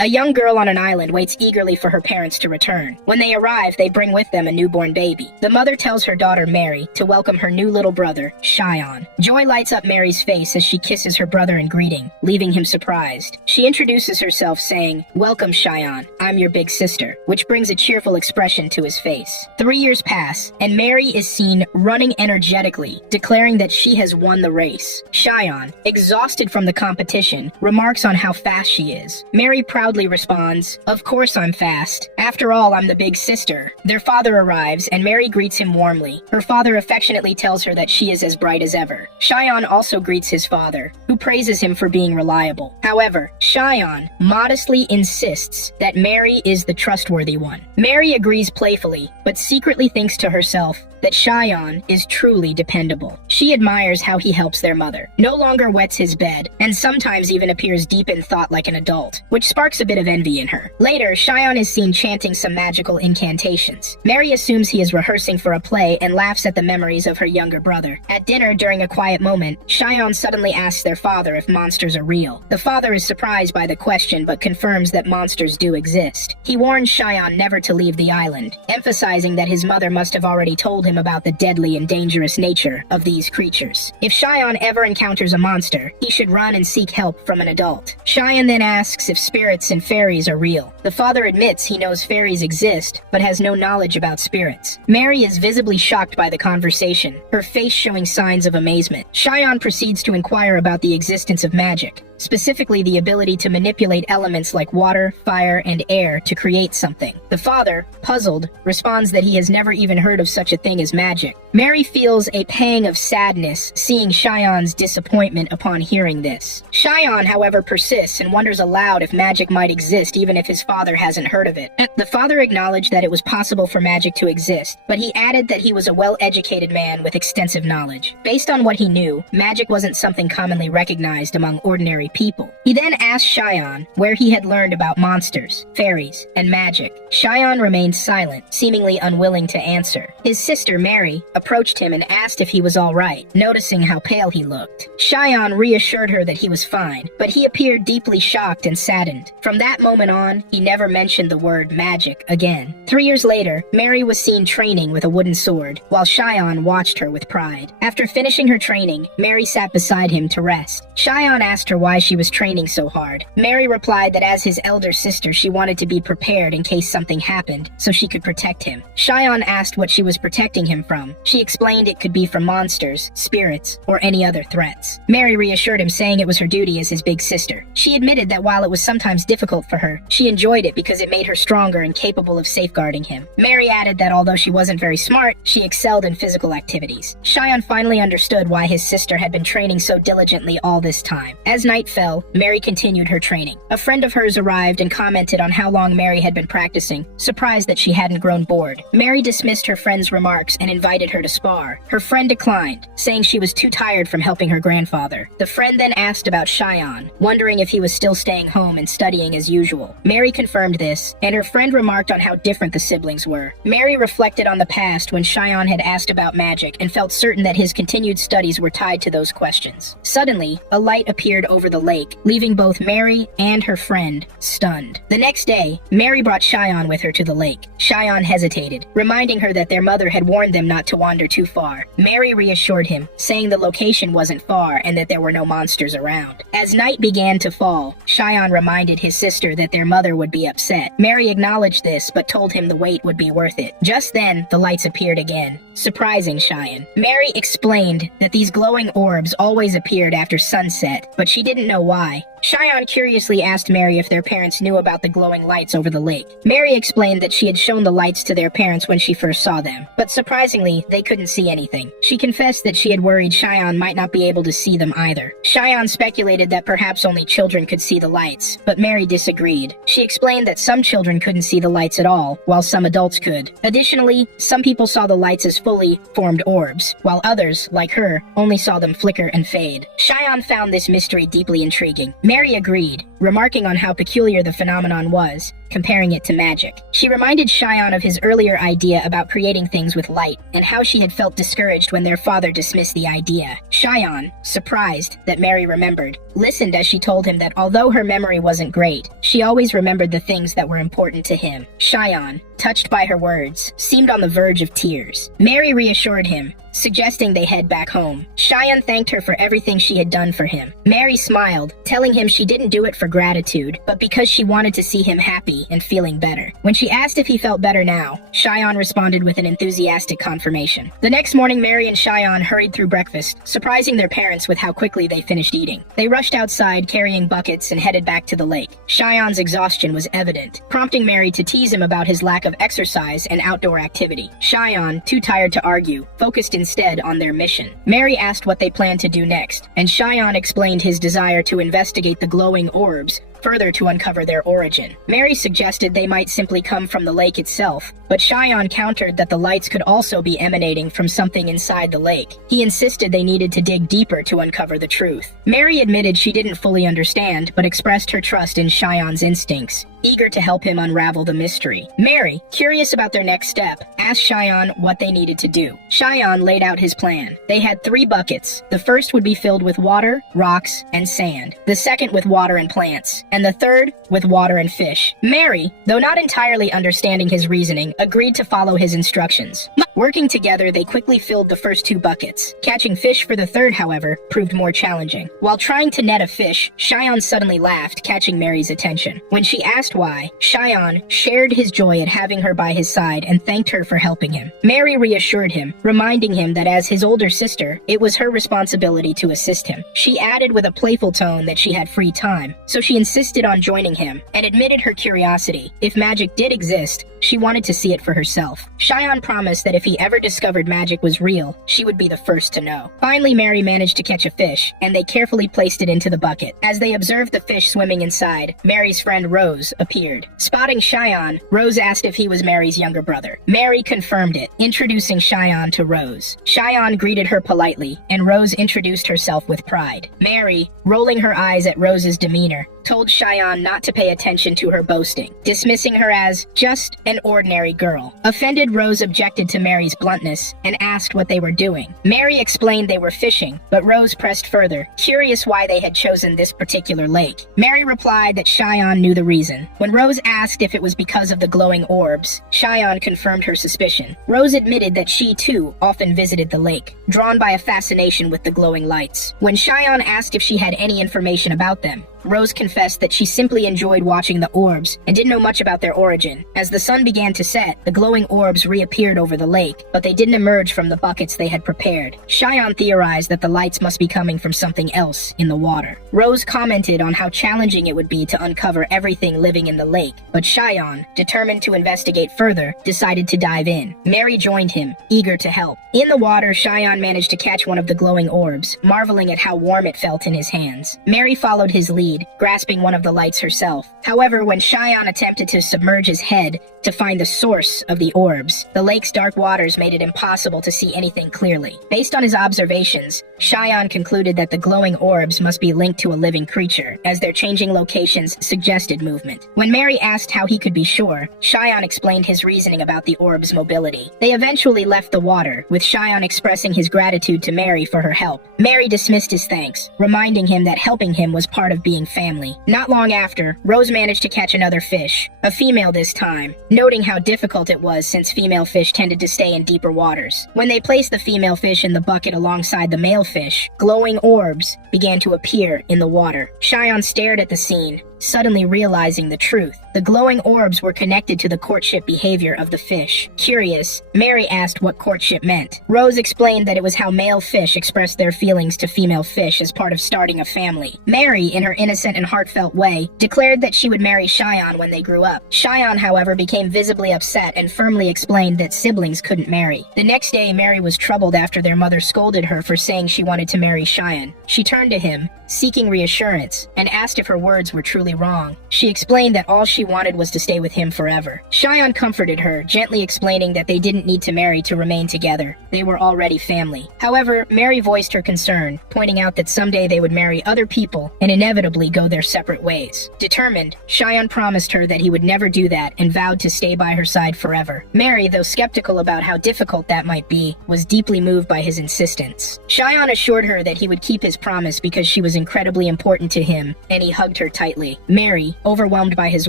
A young girl on an island waits eagerly for her parents to return. When they arrive, they bring with them a newborn baby. The mother tells her daughter Mary to welcome her new little brother, Shion. Joy lights up Mary's face as she kisses her brother in greeting, leaving him surprised. She introduces herself saying, "Welcome, Shion, I'm your big sister," which brings a cheerful expression to his face. 3 years pass, and Mary is seen running energetically, declaring that she has won the race. Shion, exhausted from the competition, remarks on how fast she is. Mary proudly responds, "Of course I'm fast. After all, I'm the big sister." Their father arrives, and Mary greets him warmly. Her father affectionately tells her that she is as bright as ever. Shion also greets his father, who praises him for being reliable. However, Shion modestly insists that Mary is the trustworthy one. Mary agrees playfully, but secretly thinks to herself that Shion is truly dependable. She admires how he helps their mother, no longer wets his bed, and sometimes even appears deep in thought like an adult, which sparks a bit of envy in her. Later, Shion is seen chanting some magical incantations. Mary assumes he is rehearsing for a play and laughs at the memories of her younger brother. At dinner, during a quiet moment, Shion suddenly asks their father if monsters are real. The father is surprised by the question but confirms that monsters do exist. He warns Shion never to leave the island, emphasizing that his mother must have already told him about the deadly and dangerous nature of these creatures. If Shion ever encounters a monster, he should run and seek help from an adult. Shion then asks if spirits and fairies are real. The father admits he knows fairies exist, but has no knowledge about spirits. Mary is visibly shocked by the conversation, her face showing signs of amazement. Shion proceeds to inquire about the existence of magic, specifically the ability to manipulate elements like water, fire, and air to create something. The father, puzzled, responds that he has never even heard of such a thing as magic. Mary feels a pang of sadness seeing Shion's disappointment upon hearing this. Shion, however, persists and wonders aloud if magic might exist even if his father hasn't heard of it. The father acknowledged that it was possible for magic to exist, but he added that he was a well-educated man with extensive knowledge. Based on what he knew, magic wasn't something commonly recognized among ordinary people. He then asked Shion where he had learned about monsters, fairies, and magic. Shion remained silent, seemingly unwilling to answer. His sister, Mary, approached him and asked if he was all right, noticing how pale he looked. Shion reassured her that he was fine, but he appeared deeply shocked and saddened. From that moment on, he never mentioned the word magic again. 3 years later, Mary was seen training with a wooden sword, while Shion watched her with pride. After finishing her training, Mary sat beside him to rest. Shion asked her why she was training so hard. Mary replied that as his elder sister, she wanted to be prepared in case something happened, so she could protect him. Shion asked what she was protecting him from. She explained it could be from monsters, spirits, or any other threats. Mary reassured him, saying it was her duty as his big sister. She admitted that while it was sometimes difficult for her, she enjoyed it because it made her stronger and capable of safeguarding him. Mary added that although she wasn't very smart, she excelled in physical activities. Shion finally understood why his sister had been training so diligently all this time. As night fell, Mary continued her training. A friend of hers arrived and commented on how long Mary had been practicing, surprised that she hadn't grown bored. Mary dismissed her friend's remarks and invited her to spar. Her friend declined, saying she was too tired from helping her grandfather. The friend then asked about Shion, wondering if he was still staying home and studying as usual. Mary confirmed this, and her friend remarked on how different the siblings were. Mary reflected on the past when Shion had asked about magic and felt certain that his continued studies were tied to those questions. Suddenly, a light appeared over the lake, leaving both Mary and her friend stunned. The next day, Mary brought Shion with her to the lake. Shion hesitated, reminding her that their mother had warned them not to wander too far. Mary reassured him, saying the location wasn't far and that there were no monsters around. As night began to fall, Shion reminded his sister that their mother would be upset. Mary acknowledged this, but told him the wait would be worth it. Just then, the lights appeared again, surprising Shion. Mary explained that these glowing orbs always appeared after sunset, but she didn't know why. Shion curiously asked Mary if their parents knew about the glowing lights over the lake. Mary explained that she had shown the lights to their parents when she first saw them, but surprisingly, they couldn't see anything. She confessed that she had worried Shion might not be able to see them either. Shion speculated that perhaps only children could see the lights, but Mary disagreed. She explained that some children couldn't see the lights at all, while some adults could. Additionally, some people saw the lights as fully formed orbs, while others, like her, only saw them flicker and fade. Shion found this mystery deeply intriguing. Mary agreed, remarking on how peculiar the phenomenon was, comparing it to magic. She reminded Cheyenne of his earlier idea about creating things with light, and how she had felt discouraged when their father dismissed the idea. Cheyenne, surprised that Mary remembered, listened as she told him that although her memory wasn't great, she always remembered the things that were important to him. Cheyenne, touched by her words, seemed on the verge of tears. Mary reassured him, suggesting they head back home. Cheyenne thanked her for everything she had done for him. Mary smiled, telling him she didn't do it for gratitude, but because she wanted to see him happy and feeling better. When she asked if he felt better now, Cheyenne responded with an enthusiastic confirmation. The next morning, Mary and Cheyenne hurried through breakfast, surprising their parents with how quickly they finished eating. They rushed outside carrying buckets and headed back to the lake. Cheyenne's exhaustion was evident, prompting Mary to tease him about his lack of exercise and outdoor activity. Cheyenne, too tired to argue, focused instead on their mission. Mary asked what they planned to do next, and Cheyenne explained his desire to investigate the glowing orbs further to uncover their origin. Mary suggested they might simply come from the lake itself, but Cheyenne countered that the lights could also be emanating from something inside the lake. He insisted they needed to dig deeper to uncover the truth. Mary admitted she didn't fully understand, but expressed her trust in Cheyenne's instincts, eager to help him unravel the mystery. Mary, curious about their next step, asked Cheyenne what they needed to do. Cheyenne laid out his plan. They had 3 buckets. The first would be filled with water, rocks, and sand. The second with water and plants, and the third with water and fish. Mary, though not entirely understanding his reasoning, agreed to follow his instructions. Working together, they quickly filled the first 2 buckets. Catching fish for the third, however, proved more challenging. While trying to net a fish, Cheyenne suddenly laughed, catching Mary's attention. When she asked why, Cheyenne shared his joy at having her by his side and thanked her for helping him. Mary reassured him, reminding him that as his older sister, it was her responsibility to assist him. She added with a playful tone that she had free time, so she insisted on joining him, and admitted her curiosity. If magic did exist, she wanted to see it for herself. Cheyenne promised that if he ever discovered magic was real, she would be the first to know. Finally, Mary managed to catch a fish, and they carefully placed it into the bucket. As they observed the fish swimming inside, Mary's friend Rose appeared. Spotting Cheyenne, Rose asked if he was Mary's younger brother. Mary confirmed it, introducing Cheyenne to Rose. Cheyenne greeted her politely, and Rose introduced herself with pride. Mary, rolling her eyes at Rose's demeanor, told Cheyenne not to pay attention to her boasting, dismissing her as just an ordinary girl. Offended, Rose objected to Mary's bluntness and asked what they were doing. Mary explained they were fishing, but Rose pressed further, curious why they had chosen this particular lake. Mary replied that Cheyenne knew the reason. When Rose asked if it was because of the glowing orbs, Cheyenne confirmed her suspicion. Rose admitted that she too often visited the lake, drawn by a fascination with the glowing lights. When Cheyenne asked if she had any information about them, Rose confessed that she simply enjoyed watching the orbs and didn't know much about their origin. As the sun began to set, the glowing orbs reappeared over the lake, but they didn't emerge from the buckets they had prepared. Cheyenne theorized that the lights must be coming from something else in the water. Rose commented on how challenging it would be to uncover everything living in the lake, but Cheyenne, determined to investigate further, decided to dive in. Mary joined him, eager to help. In the water, Cheyenne managed to catch one of the glowing orbs, marveling at how warm it felt in his hands. Mary followed his lead, grasping one of the lights herself. However, when Cheyenne attempted to submerge his head to find the source of the orbs, the lake's dark waters made it impossible to see anything clearly. Based on his observations, Cheyenne concluded that the glowing orbs must be linked to a living creature, as their changing locations suggested movement. When Mary asked how he could be sure, Cheyenne explained his reasoning about the orbs' mobility. They eventually left the water, with Cheyenne expressing his gratitude to Mary for her help. Mary dismissed his thanks, reminding him that helping him was part of being family. Not long after, Rose managed to catch another fish, a female this time, noting how difficult it was since female fish tended to stay in deeper waters. When they placed the female fish in the bucket alongside the male fish, glowing orbs began to appear in the water. Cheyenne stared at the scene, suddenly realizing the truth. The glowing orbs were connected to the courtship behavior of the fish. Curious, Mary asked what courtship meant. Rose explained that it was how male fish expressed their feelings to female fish as part of starting a family. Mary, in her innocent and heartfelt way, declared that she would marry Cheyenne when they grew up. Cheyenne, however, became visibly upset and firmly explained that siblings couldn't marry. The next day, Mary was troubled after their mother scolded her for saying she wanted to marry Cheyenne. She turned to him, seeking reassurance, and asked if her words were truly entirely wrong. She explained that all she wanted was to stay with him forever. Shion comforted her, gently explaining that they didn't need to marry to remain together. They were already family. However, Mary voiced her concern, pointing out that someday they would marry other people and inevitably go their separate ways. Determined, Shion promised her that he would never do that and vowed to stay by her side forever. Mary, though skeptical about how difficult that might be, was deeply moved by his insistence. Shion assured her that he would keep his promise because she was incredibly important to him, and he hugged her tightly. Mary, overwhelmed by his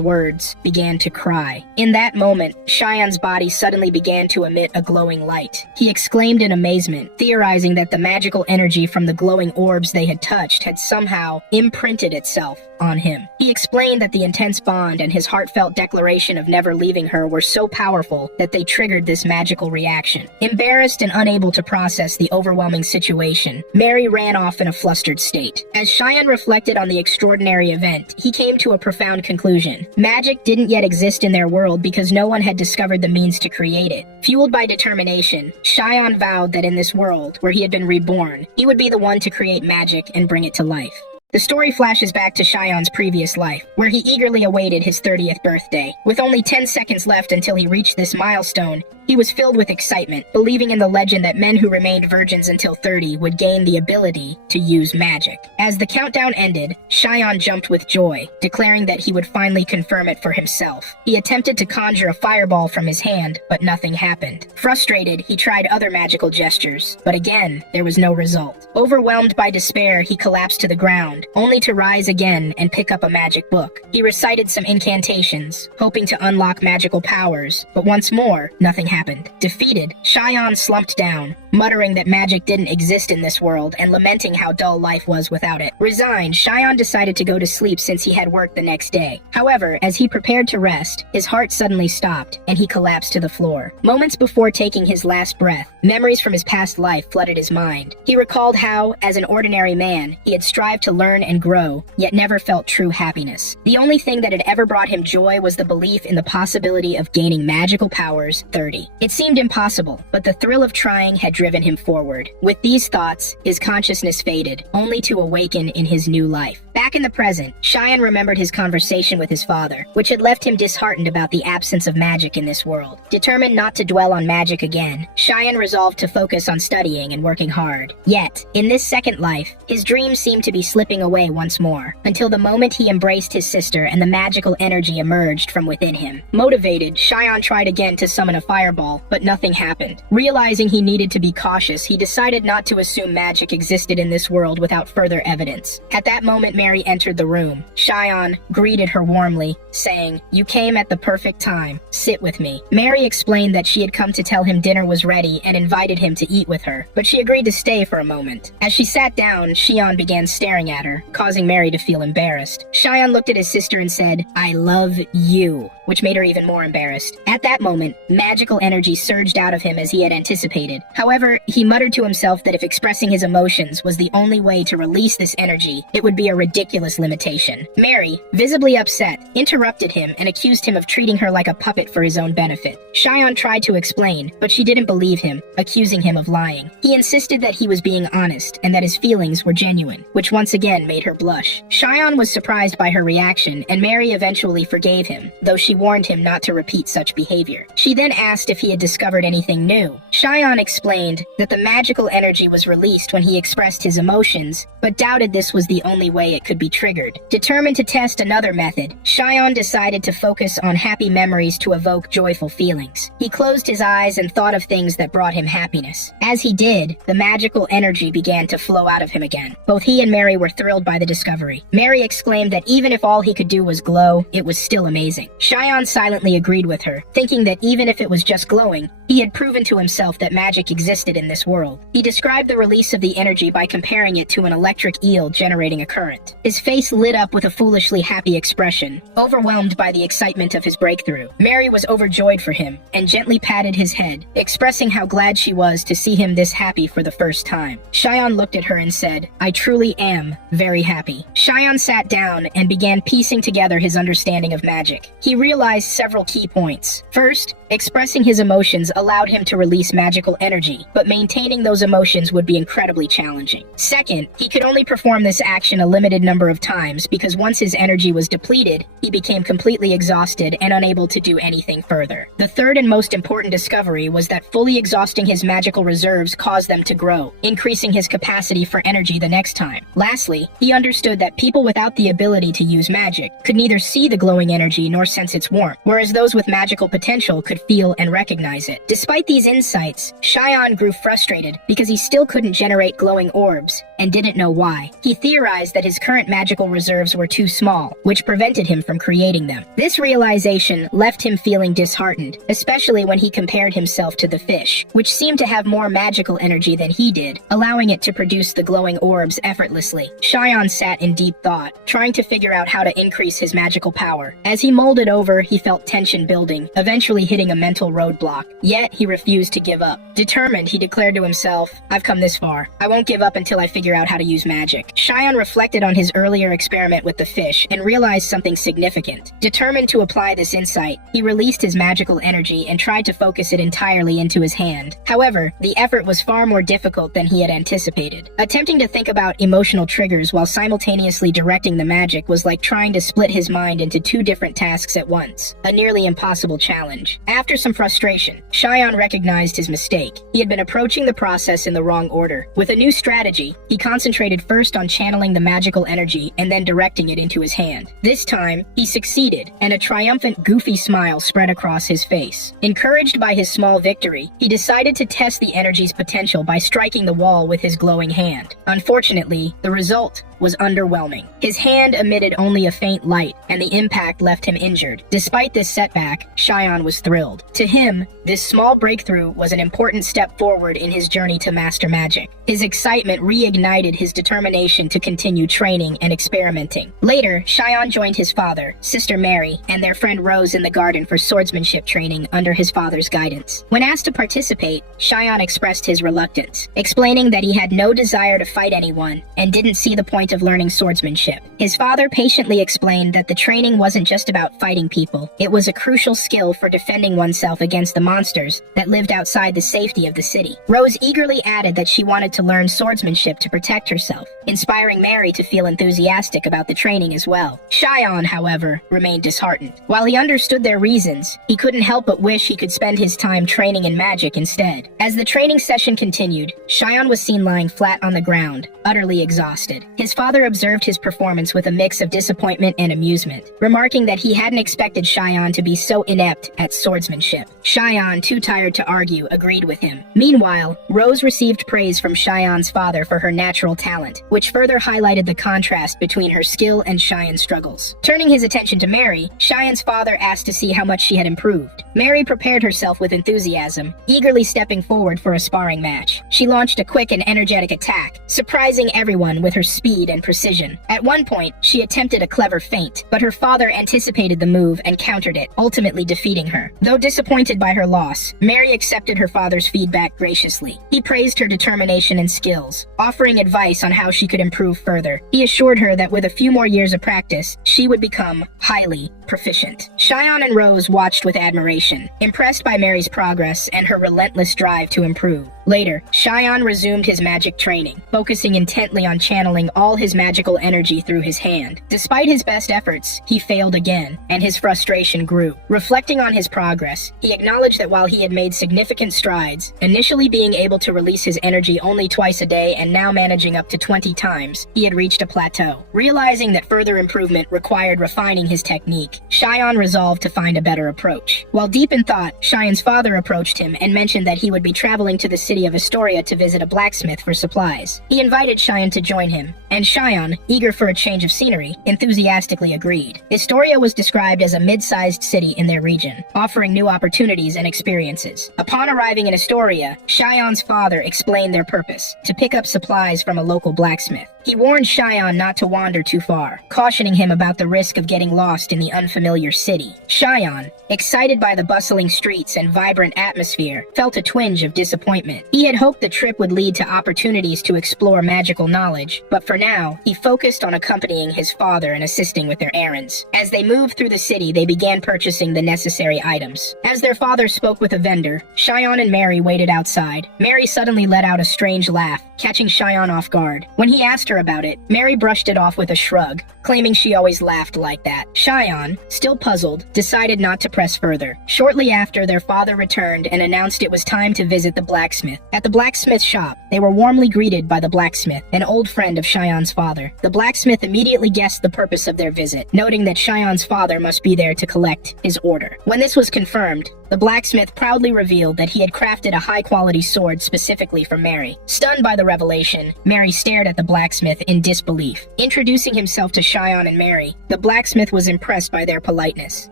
words, began to cry. In that moment, Shion's body suddenly began to emit a glowing light. He exclaimed in amazement, theorizing that the magical energy from the glowing orbs they had touched had somehow imprinted itself on him. He explained that the intense bond and his heartfelt declaration of never leaving her were so powerful that they triggered this magical reaction. Embarrassed and unable to process the overwhelming situation, Mary ran off in a flustered state. As Shion reflected on the extraordinary event, he came to a profound conclusion. Magic didn't yet exist in their world because no one had discovered the means to create it. Fueled by determination, Shion vowed that in this world, where he had been reborn, he would be the one to create magic and bring it to life. The story flashes back to Shion's previous life, where he eagerly awaited his 30th birthday. With only 10 seconds left until he reached this milestone, he was filled with excitement, believing in the legend that men who remained virgins until 30 would gain the ability to use magic. As the countdown ended, Shion jumped with joy, declaring that he would finally confirm it for himself. He attempted to conjure a fireball from his hand, but nothing happened. Frustrated, he tried other magical gestures, but again, there was no result. Overwhelmed by despair, he collapsed to the ground, only to rise again and pick up a magic book. He recited some incantations, hoping to unlock magical powers, but once more, nothing happened. Defeated, Shion slumped down, muttering that magic didn't exist in this world and lamenting how dull life was without it. Resigned, Shion decided to go to sleep since he had work the next day. However, as he prepared to rest, his heart suddenly stopped and he collapsed to the floor. Moments before taking his last breath, memories from his past life flooded his mind. He recalled how, as an ordinary man, he had strived to learn and grow, yet never felt true happiness. The only thing that had ever brought him joy was the belief in the possibility of gaining magical powers 30. It seemed impossible, but the thrill of trying had driven him forward. With these thoughts, his consciousness faded, only to awaken in his new life. Back in the present, Shion remembered his conversation with his father, which had left him disheartened about the absence of magic in this world. Determined not to dwell on magic again, Shion resolved to focus on studying and working hard. Yet, in this second life, his dreams seemed to be slipping away once more, until the moment he embraced his sister and the magical energy emerged from within him. Motivated, Shion tried again to summon a fireball, but nothing happened. Realizing he needed to be cautious, he decided not to assume magic existed in this world without further evidence. At that moment, Mary entered the room. Shion greeted her warmly, saying, "You came at the perfect time. Sit with me." Mary explained that she had come to tell him dinner was ready and invited him to eat with her, but she agreed to stay for a moment. As she sat down, Shion began staring at her, causing Mary to feel embarrassed. Shion looked at his sister and said, "I love you," which made her even more embarrassed. At that moment, magical energy surged out of him as he had anticipated. However, he muttered to himself that if expressing his emotions was the only way to release this energy, it would be a ridiculous limitation. Mary, visibly upset, interrupted him and accused him of treating her like a puppet for his own benefit. Shion tried to explain, but she didn't believe him, accusing him of lying. He insisted that he was being honest and that his feelings were genuine, which once again made her blush. Shion was surprised by her reaction, and Mary eventually forgave him, though she warned him not to repeat such behavior. She then asked if he had discovered anything new. Shion explained that the magical energy was released when he expressed his emotions, but doubted this was the only way it could be triggered. Determined to test another method, Shion decided to focus on happy memories to evoke joyful feelings. He closed his eyes and thought of things that brought him happiness. As he did, the magical energy began to flow out of him again. Both he and Mary were thrilled by the discovery. Mary exclaimed that even if all he could do was glow, it was still amazing. Shion silently agreed with her, thinking that even if it was just glowing, he had proven to himself that magic existed in this world. He described the release of the energy by comparing it to an electric eel generating a current. His face lit up with a foolishly happy expression, overwhelmed by the excitement of his breakthrough. Mary was overjoyed for him and gently patted his head, expressing how glad she was to see him this happy for the first time. Shion looked at her and said, "I truly am very happy." Shion sat down and began piecing together his understanding of magic. He realized several key points. First, expressing his emotions allowed him to release magical energy, but maintaining those emotions would be incredibly challenging. Second, he could only perform this action a limited limited number of times because once his energy was depleted, he became completely exhausted and unable to do anything further. The third and most important discovery was that fully exhausting his magical reserves caused them to grow, increasing his capacity for energy the next time. Lastly, he understood that people without the ability to use magic could neither see the glowing energy nor sense its warmth, whereas those with magical potential could feel and recognize it. Despite these insights, Shion grew frustrated because he still couldn't generate glowing orbs and didn't know why. He theorized that his current magical reserves were too small, which prevented him from creating them. This realization left him feeling disheartened, especially when he compared himself to the fish, which seemed to have more magical energy than he did, allowing it to produce the glowing orbs effortlessly. Shion sat in deep thought, trying to figure out how to increase his magical power. As he molded over, he felt tension building, eventually hitting a mental roadblock. Yet, he refused to give up. Determined, he declared to himself, "I've come this far. I won't give up until I figure out how to use magic." Shion reflected on his earlier experiment with the fish and realized something significant. Determined to apply this insight, he released his magical energy and tried to focus it entirely into his hand. However, the effort was far more difficult than he had anticipated. Attempting to think about emotional triggers while simultaneously directing the magic was like trying to split his mind into two different tasks at once, a nearly impossible challenge. After some frustration, Shion recognized his mistake. He had been approaching the process in the wrong order. With a new strategy, he concentrated first on channeling the magical energy and then directing it into his hand. This time, he succeeded, and a triumphant, goofy smile spread across his face. Encouraged by his small victory, he decided to test the energy's potential by striking the wall with his glowing hand. Unfortunately, the result was underwhelming. His hand emitted only a faint light, and the impact left him injured. Despite this setback, Shion was thrilled. To him, this small breakthrough was an important step forward in his journey to master magic. His excitement reignited his determination to continue training and experimenting. Later, Shion joined his father, sister Mary, and their friend Rose in the garden for swordsmanship training under his father's guidance. When asked to participate, Shion expressed his reluctance, explaining that he had no desire to fight anyone and didn't see the point of learning swordsmanship. His father patiently explained that the training wasn't just about fighting people. It was a crucial skill for defending oneself against the monsters that lived outside the safety of the city. Rose eagerly added that she wanted to learn swordsmanship to protect herself, inspiring Mary to feel enthusiastic about the training as well. Shion, however, remained disheartened. While he understood their reasons, he couldn't help but wish he could spend his time training in magic instead. As the training session continued, Shion was seen lying flat on the ground, utterly exhausted. His father observed his performance with a mix of disappointment and amusement, remarking that he hadn't expected Shion to be so inept at swordsmanship. Shion, too tired to argue, agreed with him. Meanwhile, Rose received praise from Shion's father for her natural talent, which further highlighted the contrast between her skill and Shion's struggles. Turning his attention to Mary, Shion's father asked to see how much she had improved. Mary prepared herself with enthusiasm, eagerly stepping forward for a sparring match. She launched a quick and energetic attack, surprising everyone with her speed and precision. At one point, she attempted a clever feint, but her father anticipated the move and countered it, ultimately defeating her. Though disappointed by her loss, Mary accepted her father's feedback graciously. He praised her determination and skills, offering advice on how she could improve further. He assured her that with a few more years of practice, she would become highly proficient. Shion and Rose watched with admiration, impressed by Mary's progress and her relentless drive to improve. Later, Shion resumed his magic training, focusing intently on channeling all his magical energy through his hand. Despite his best efforts, he failed again, and his frustration grew. Reflecting on his progress, he acknowledged that while he had made significant strides, initially being able to release his energy only twice a day and now managing up to 20 times, he had reached a plateau. Realizing that further improvement required refining his technique, Shion resolved to find a better approach. While deep in thought, Shion's father approached him and mentioned that he would be traveling to the city of Astoria to visit a blacksmith for supplies. He invited Shion to join him, and Shion, eager for a change of scenery, enthusiastically agreed. Astoria was described as a mid-sized city in their region, offering new opportunities and experiences. Upon arriving in Astoria, Shion's father explained their purpose: to pick up supplies from a local blacksmith. He warned Shion not to wander too far, cautioning him about the risk of getting lost in the unfamiliar city. Shion, excited by the bustling streets and vibrant atmosphere, felt a twinge of disappointment. excitement. He had hoped the trip would lead to opportunities to explore magical knowledge, but for now, he focused on accompanying his father and assisting with their errands. As they moved through the city, they began purchasing the necessary items. As their father spoke with a vendor, Cheyenne and Mary waited outside. Mary suddenly let out a strange laugh, catching Cheyenne off guard. When he asked her about it, Mary brushed it off with a shrug, claiming she always laughed like that. Cheyenne, still puzzled, decided not to press further. Shortly after, their father returned and announced it was time to visit the blacksmith. At the blacksmith shop, they were warmly greeted by the blacksmith, an old friend of Cheyenne's father. The blacksmith immediately guessed the purpose of their visit, noting that Cheyenne's father must be there to collect his order. When this was confirmed, the blacksmith proudly revealed that he had crafted a high-quality sword specifically for Mary. Stunned by the revelation, Mary stared at the blacksmith in disbelief. Introducing himself to Cheyenne and Mary, the blacksmith was impressed by their politeness.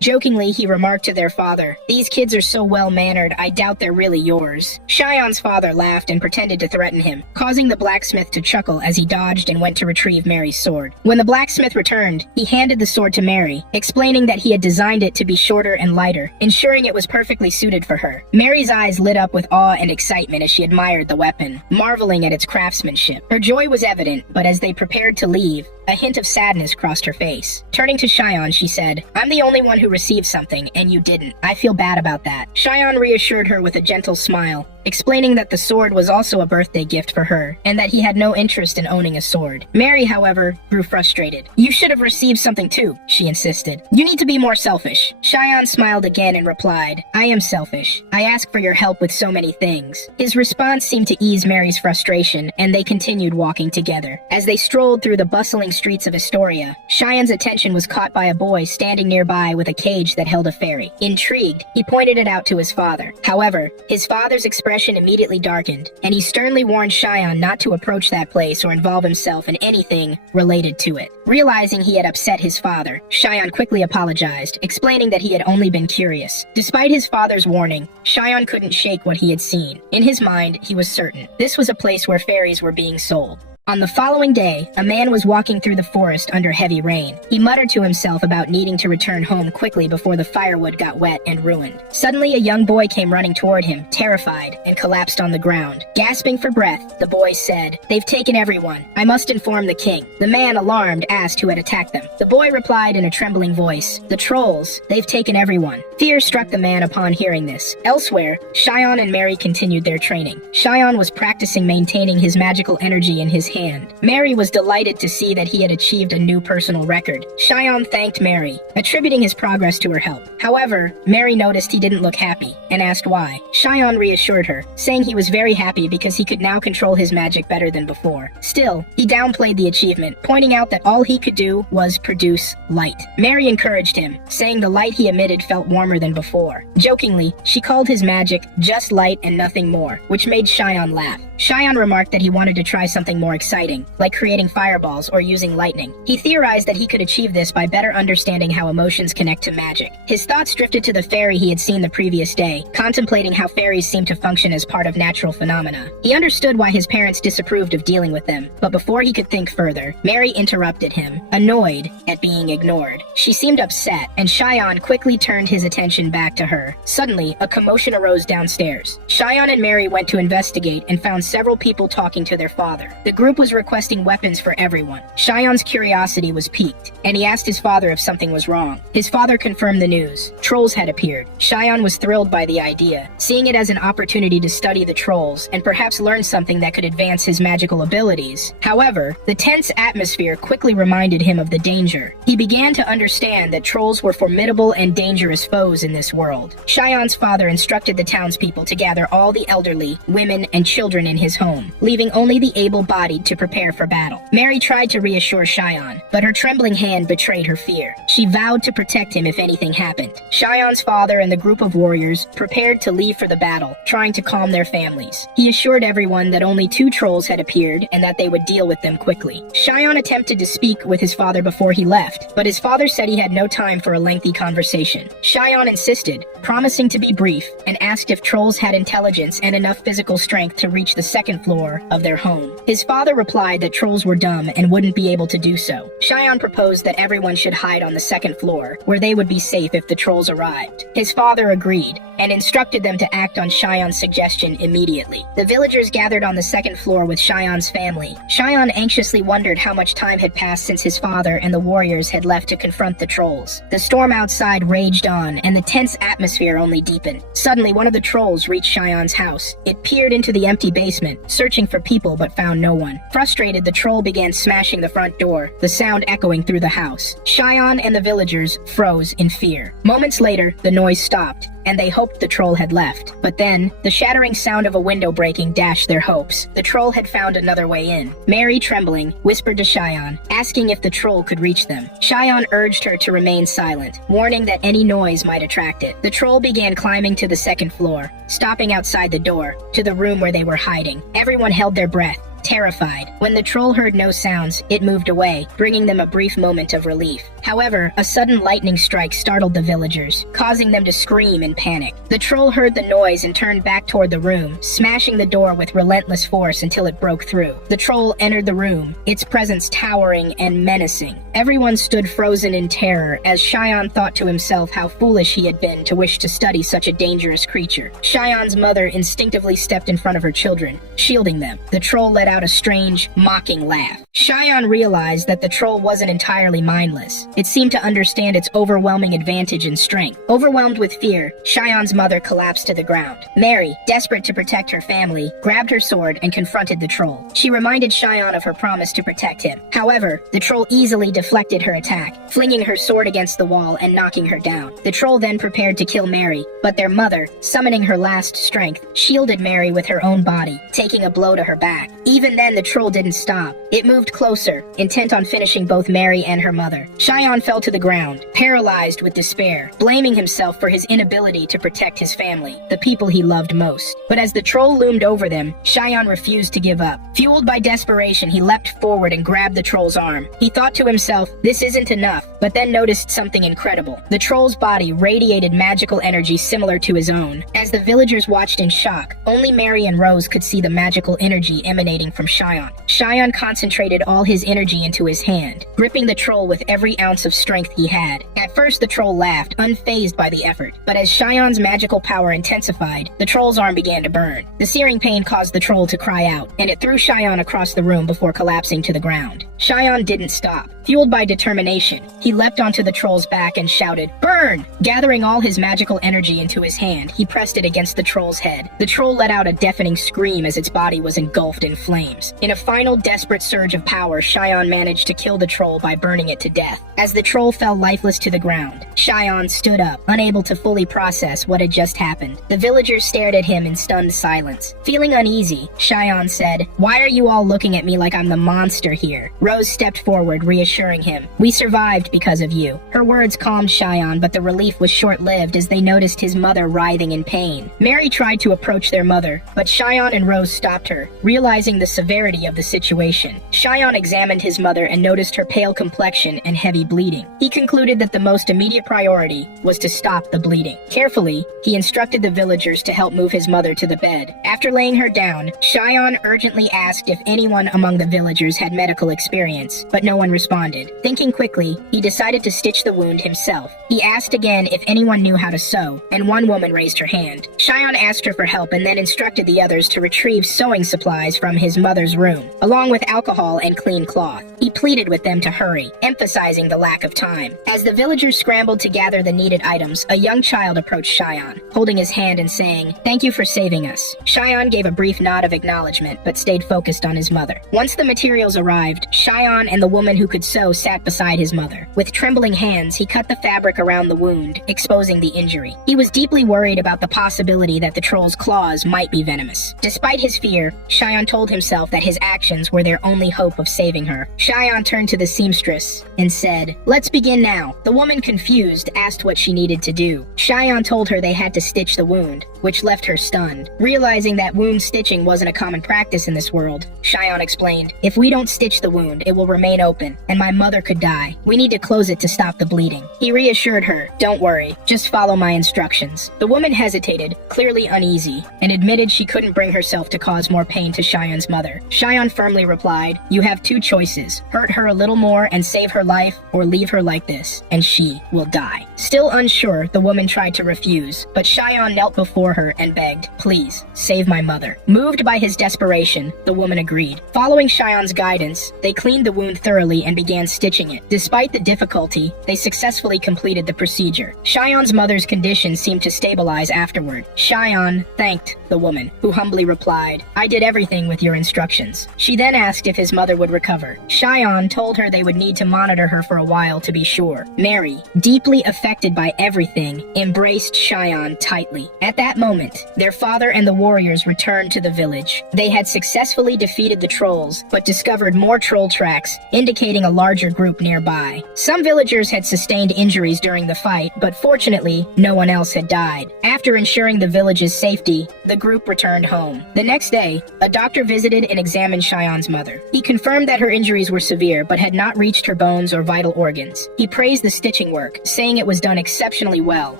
Jokingly, he remarked to their father, "These kids are so well-mannered, I doubt they're really yours." Cheyenne's father laughed and pretended to threaten him, causing the blacksmith to chuckle as he dodged and went to retrieve Mary's sword. When the blacksmith returned, he handed the sword to Mary, explaining that he had designed it to be shorter and lighter, ensuring it was perfectly suited for her. Mary's eyes lit up with awe and excitement as she admired the weapon, marveling at its craftsmanship. Her joy was evident, but as they prepared to leave, a hint of sadness crossed her face. Turning to Cheyenne, she said, "I'm the only one who received something, and you didn't. I feel bad about that." Cheyenne reassured her with a gentle smile, explaining that the sword was also a birthday gift for her, and that he had no interest in owning a sword. Mary, however, grew frustrated. "You should have received something too," she insisted. "You need to be more selfish." Cheyenne smiled again and replied, "I am selfish. I ask for your help with so many things." His response seemed to ease Mary's frustration, and they continued walking together. As they strolled through the bustling streets of Astoria, Cheyenne's attention was caught by a boy standing nearby with a cage that held a fairy. Intrigued, he pointed it out to his father. However, his father's expression immediately darkened, and he sternly warned Cheyenne not to approach that place or involve himself in anything related to it. Realizing he had upset his father, Cheyenne quickly apologized, explaining that he had only been curious. Despite his father's warning, Cheyenne couldn't shake what he had seen. In his mind, he was certain this was a place where fairies were being sold. On the following day, a man was walking through the forest under heavy rain. He muttered to himself about needing to return home quickly before the firewood got wet and ruined. Suddenly, a young boy came running toward him, terrified, and collapsed on the ground. Gasping for breath, the boy said, "They've taken everyone. I must inform the king." The man, alarmed, asked who had attacked them. The boy replied in a trembling voice, "The trolls. They've taken everyone." Fear struck the man upon hearing this. Elsewhere, Cheyenne and Mary continued their training. Cheyenne was practicing maintaining his magical energy in his hand. Mary was delighted to see that he had achieved a new personal record. Cheyenne thanked Mary, attributing his progress to her help. However, Mary noticed he didn't look happy and asked why. Cheyenne reassured her, saying he was very happy because he could now control his magic better than before. Still, he downplayed the achievement, pointing out that all he could do was produce light. Mary encouraged him, saying the light he emitted felt warmer than before. Jokingly, she called his magic just light and nothing more, which made Cheyenne laugh. Cheyenne remarked that he wanted to try something more exciting, like creating fireballs or using lightning. He theorized that he could achieve this by better understanding how emotions connect to magic. His thoughts drifted to the fairy he had seen the previous day, contemplating how fairies seem to function as part of natural phenomena. He understood why his parents disapproved of dealing with them, but before he could think further, Mary interrupted him, annoyed at being ignored. She seemed upset, and Cheyenne quickly turned his attention back to her. Suddenly, a commotion arose downstairs. Cheyenne and Mary went to investigate and found several people talking to their father. The group was requesting weapons for everyone. Cheyenne's curiosity was piqued, and he asked his father if something was wrong. His father confirmed the news. Trolls had appeared. Cheyenne was thrilled by the idea, seeing it as an opportunity to study the trolls and perhaps learn something that could advance his magical abilities. However, the tense atmosphere quickly reminded him of the danger. He began to understand that trolls were formidable and dangerous foes in this world. Cheyenne's father instructed the townspeople to gather all the elderly, women, and children in his home, leaving only the able-bodied to prepare for battle. Mary tried to reassure Cheyenne, but her trembling hand betrayed her fear. She vowed to protect him if anything happened. Cheyenne's father and the group of warriors prepared to leave for the battle, trying to calm their families. He assured everyone that only 2 trolls had appeared and that they would deal with them quickly. Cheyenne attempted to speak with his father before he left, but his father said he had no time for a lengthy conversation. Cheyenne insisted, promising to be brief, and asked if trolls had intelligence and enough physical strength to reach the second floor of their home. His father replied that trolls were dumb and wouldn't be able to do so. Cheyenne proposed that everyone should hide on the second floor, where they would be safe if the trolls arrived. His father agreed, and instructed them to act on Cheyenne's suggestion immediately. The villagers gathered on the second floor with Cheyenne's family. Cheyenne anxiously wondered how much time had passed since his father and the warriors had left to confront the trolls. The storm outside raged on, and the tense atmosphere only deepened. Suddenly, one of the trolls reached Cheyenne's house. It peered into the empty basement, searching for people but found no one. Frustrated, the troll began smashing the front door, the sound echoing through the house. Cheyenne and the villagers froze in fear. Moments later, the noise stopped, and they hoped the troll had left. But then, the shattering sound of a window breaking dashed their hopes. The troll had found another way in. Mary, trembling, whispered to Cheyenne, asking if the troll could reach them. Cheyenne urged her to remain silent, warning that any noise might attract it. The troll began climbing to the second floor, stopping outside the door, to the room where they were hiding. Everyone held their breath, terrified. When the troll heard no sounds, it moved away, bringing them a brief moment of relief. However, a sudden lightning strike startled the villagers, causing them to scream in panic. The troll heard the noise and turned back toward the room, smashing the door with relentless force until it broke through. The troll entered the room, its presence towering and menacing. Everyone stood frozen in terror as Cheyenne thought to himself how foolish he had been to wish to study such a dangerous creature. Cheyenne's mother instinctively stepped in front of her children, shielding them. The troll let out a strange, mocking laugh. Cheyenne realized that the troll wasn't entirely mindless. It seemed to understand its overwhelming advantage and strength. Overwhelmed with fear, Cheyenne's mother collapsed to the ground. Mary, desperate to protect her family, grabbed her sword and confronted the troll. She reminded Cheyenne of her promise to protect him. However, the troll easily deflected her attack, flinging her sword against the wall and knocking her down. The troll then prepared to kill Mary, but their mother, summoning her last strength, shielded Mary with her own body, taking a blow to her back. Even then, the troll didn't stop. It moved closer, intent on finishing both Mary and her mother. Cheyenne fell to the ground, paralyzed with despair, blaming himself for his inability to protect his family, the people he loved most. But as the troll loomed over them, Cheyenne refused to give up. Fueled by desperation, he leapt forward and grabbed the troll's arm. He thought to himself, this isn't enough, but then noticed something incredible. The troll's body radiated magical energy similar to his own. As the villagers watched in shock, only Mary and Rose could see the magical energy emanating from Cheyenne. Cheyenne concentrated all his energy into his hand, gripping the troll with every ounce of strength he had. At first, the troll laughed, unfazed by the effort, but as Cheyenne's magical power intensified, the troll's arm began to burn. The searing pain caused the troll to cry out, and it threw Cheyenne across the room before collapsing to the ground. Cheyenne didn't stop. Fueled by determination, he leapt onto the troll's back and shouted, "Burn!" Gathering all his magical energy into his hand, he pressed it against the troll's head. The troll let out a deafening scream as its body was engulfed in flames. In a final desperate surge of power, Cheyenne managed to kill the troll by burning it to death. As the troll fell lifeless to the ground, Cheyenne stood up, unable to fully process what had just happened. The villagers stared at him in stunned silence. Feeling uneasy, Cheyenne said, "Why are you all looking at me like I'm the monster here?" Rose stepped forward, reassuring him, "We survived because of you." Her words calmed Cheyenne, but the relief was short-lived as they noticed his mother writhing in pain. Mary tried to approach their mother, but Cheyenne and Rose stopped her, realizing the severity of the situation. Cheyenne examined his mother and noticed her pale complexion and heavy bleeding. He concluded that the most immediate priority was to stop the bleeding. Carefully, he instructed the villagers to help move his mother to the bed. After laying her down, Cheyenne urgently asked if anyone among the villagers had medical experience, but no one responded. Thinking quickly, he decided to stitch the wound himself. He asked again if anyone knew how to sew, and one woman raised her hand. Cheyenne asked her for help and then instructed the others to retrieve sewing supplies from his mother's room, along with alcohol and clean cloth. He pleaded with them to hurry, emphasizing the lack of time. As the villagers scrambled to gather the needed items, a young child approached Cheyenne, holding his hand and saying, "Thank you for saving us." Cheyenne gave a brief nod of acknowledgement, but stayed focused on his mother. Once the materials arrived, Cheyenne and the woman who could sew sat beside his mother. With trembling hands, he cut the fabric around the wound, exposing the injury. He was deeply worried about the possibility that the troll's claws might be venomous. Despite his fear, Cheyenne told himself that his actions were their only hope of saving her. Cheyenne turned to the seamstress and said, "Let's begin now." The woman, confused, asked what she needed to do. Cheyenne told her they had to stitch the wound, which left her stunned. Realizing that wound stitching wasn't a common practice in this world, Cheyenne explained, "If we don't stitch the wound, it will remain open, and my mother could die. We need to close it to stop the bleeding." He reassured her, "Don't worry, just follow my instructions." The woman hesitated, clearly uneasy, and admitted she couldn't bring herself to cause more pain to Cheyenne's mother. Cheyenne firmly replied, You have two choices. Hurt her a little more and save her life, or leave her like this, and she will die. Still unsure, the woman tried to refuse, but Cheyenne knelt before her and begged, "Please, save my mother." Moved by his desperation, the woman agreed. Following Cheyenne's guidance, they cleaned the wound thoroughly and began stitching it. Despite the difficulty, they successfully completed the procedure. Cheyenne's mother's condition seemed to stabilize afterward. Cheyenne thanked the woman, who humbly replied, "I did everything with your instructions." She then asked if his mother would recover. Cheyenne told her they would need to monitor her for a while to be sure. Mary, deeply affected by everything, embraced Cheyenne tightly. At that moment, their father and the warriors returned to the village. They had successfully defeated the trolls, but discovered more troll tracks, indicating a larger group nearby. Some villagers had sustained injuries during the fight, but fortunately, no one else had died. After ensuring the village's safety, the group returned home. The next day, a doctor visited and examined Cheyenne's mother. He confirmed that her injuries were severe, but had not reached her bones or vital organs. He praised the stitching work, saying it was done exceptionally well,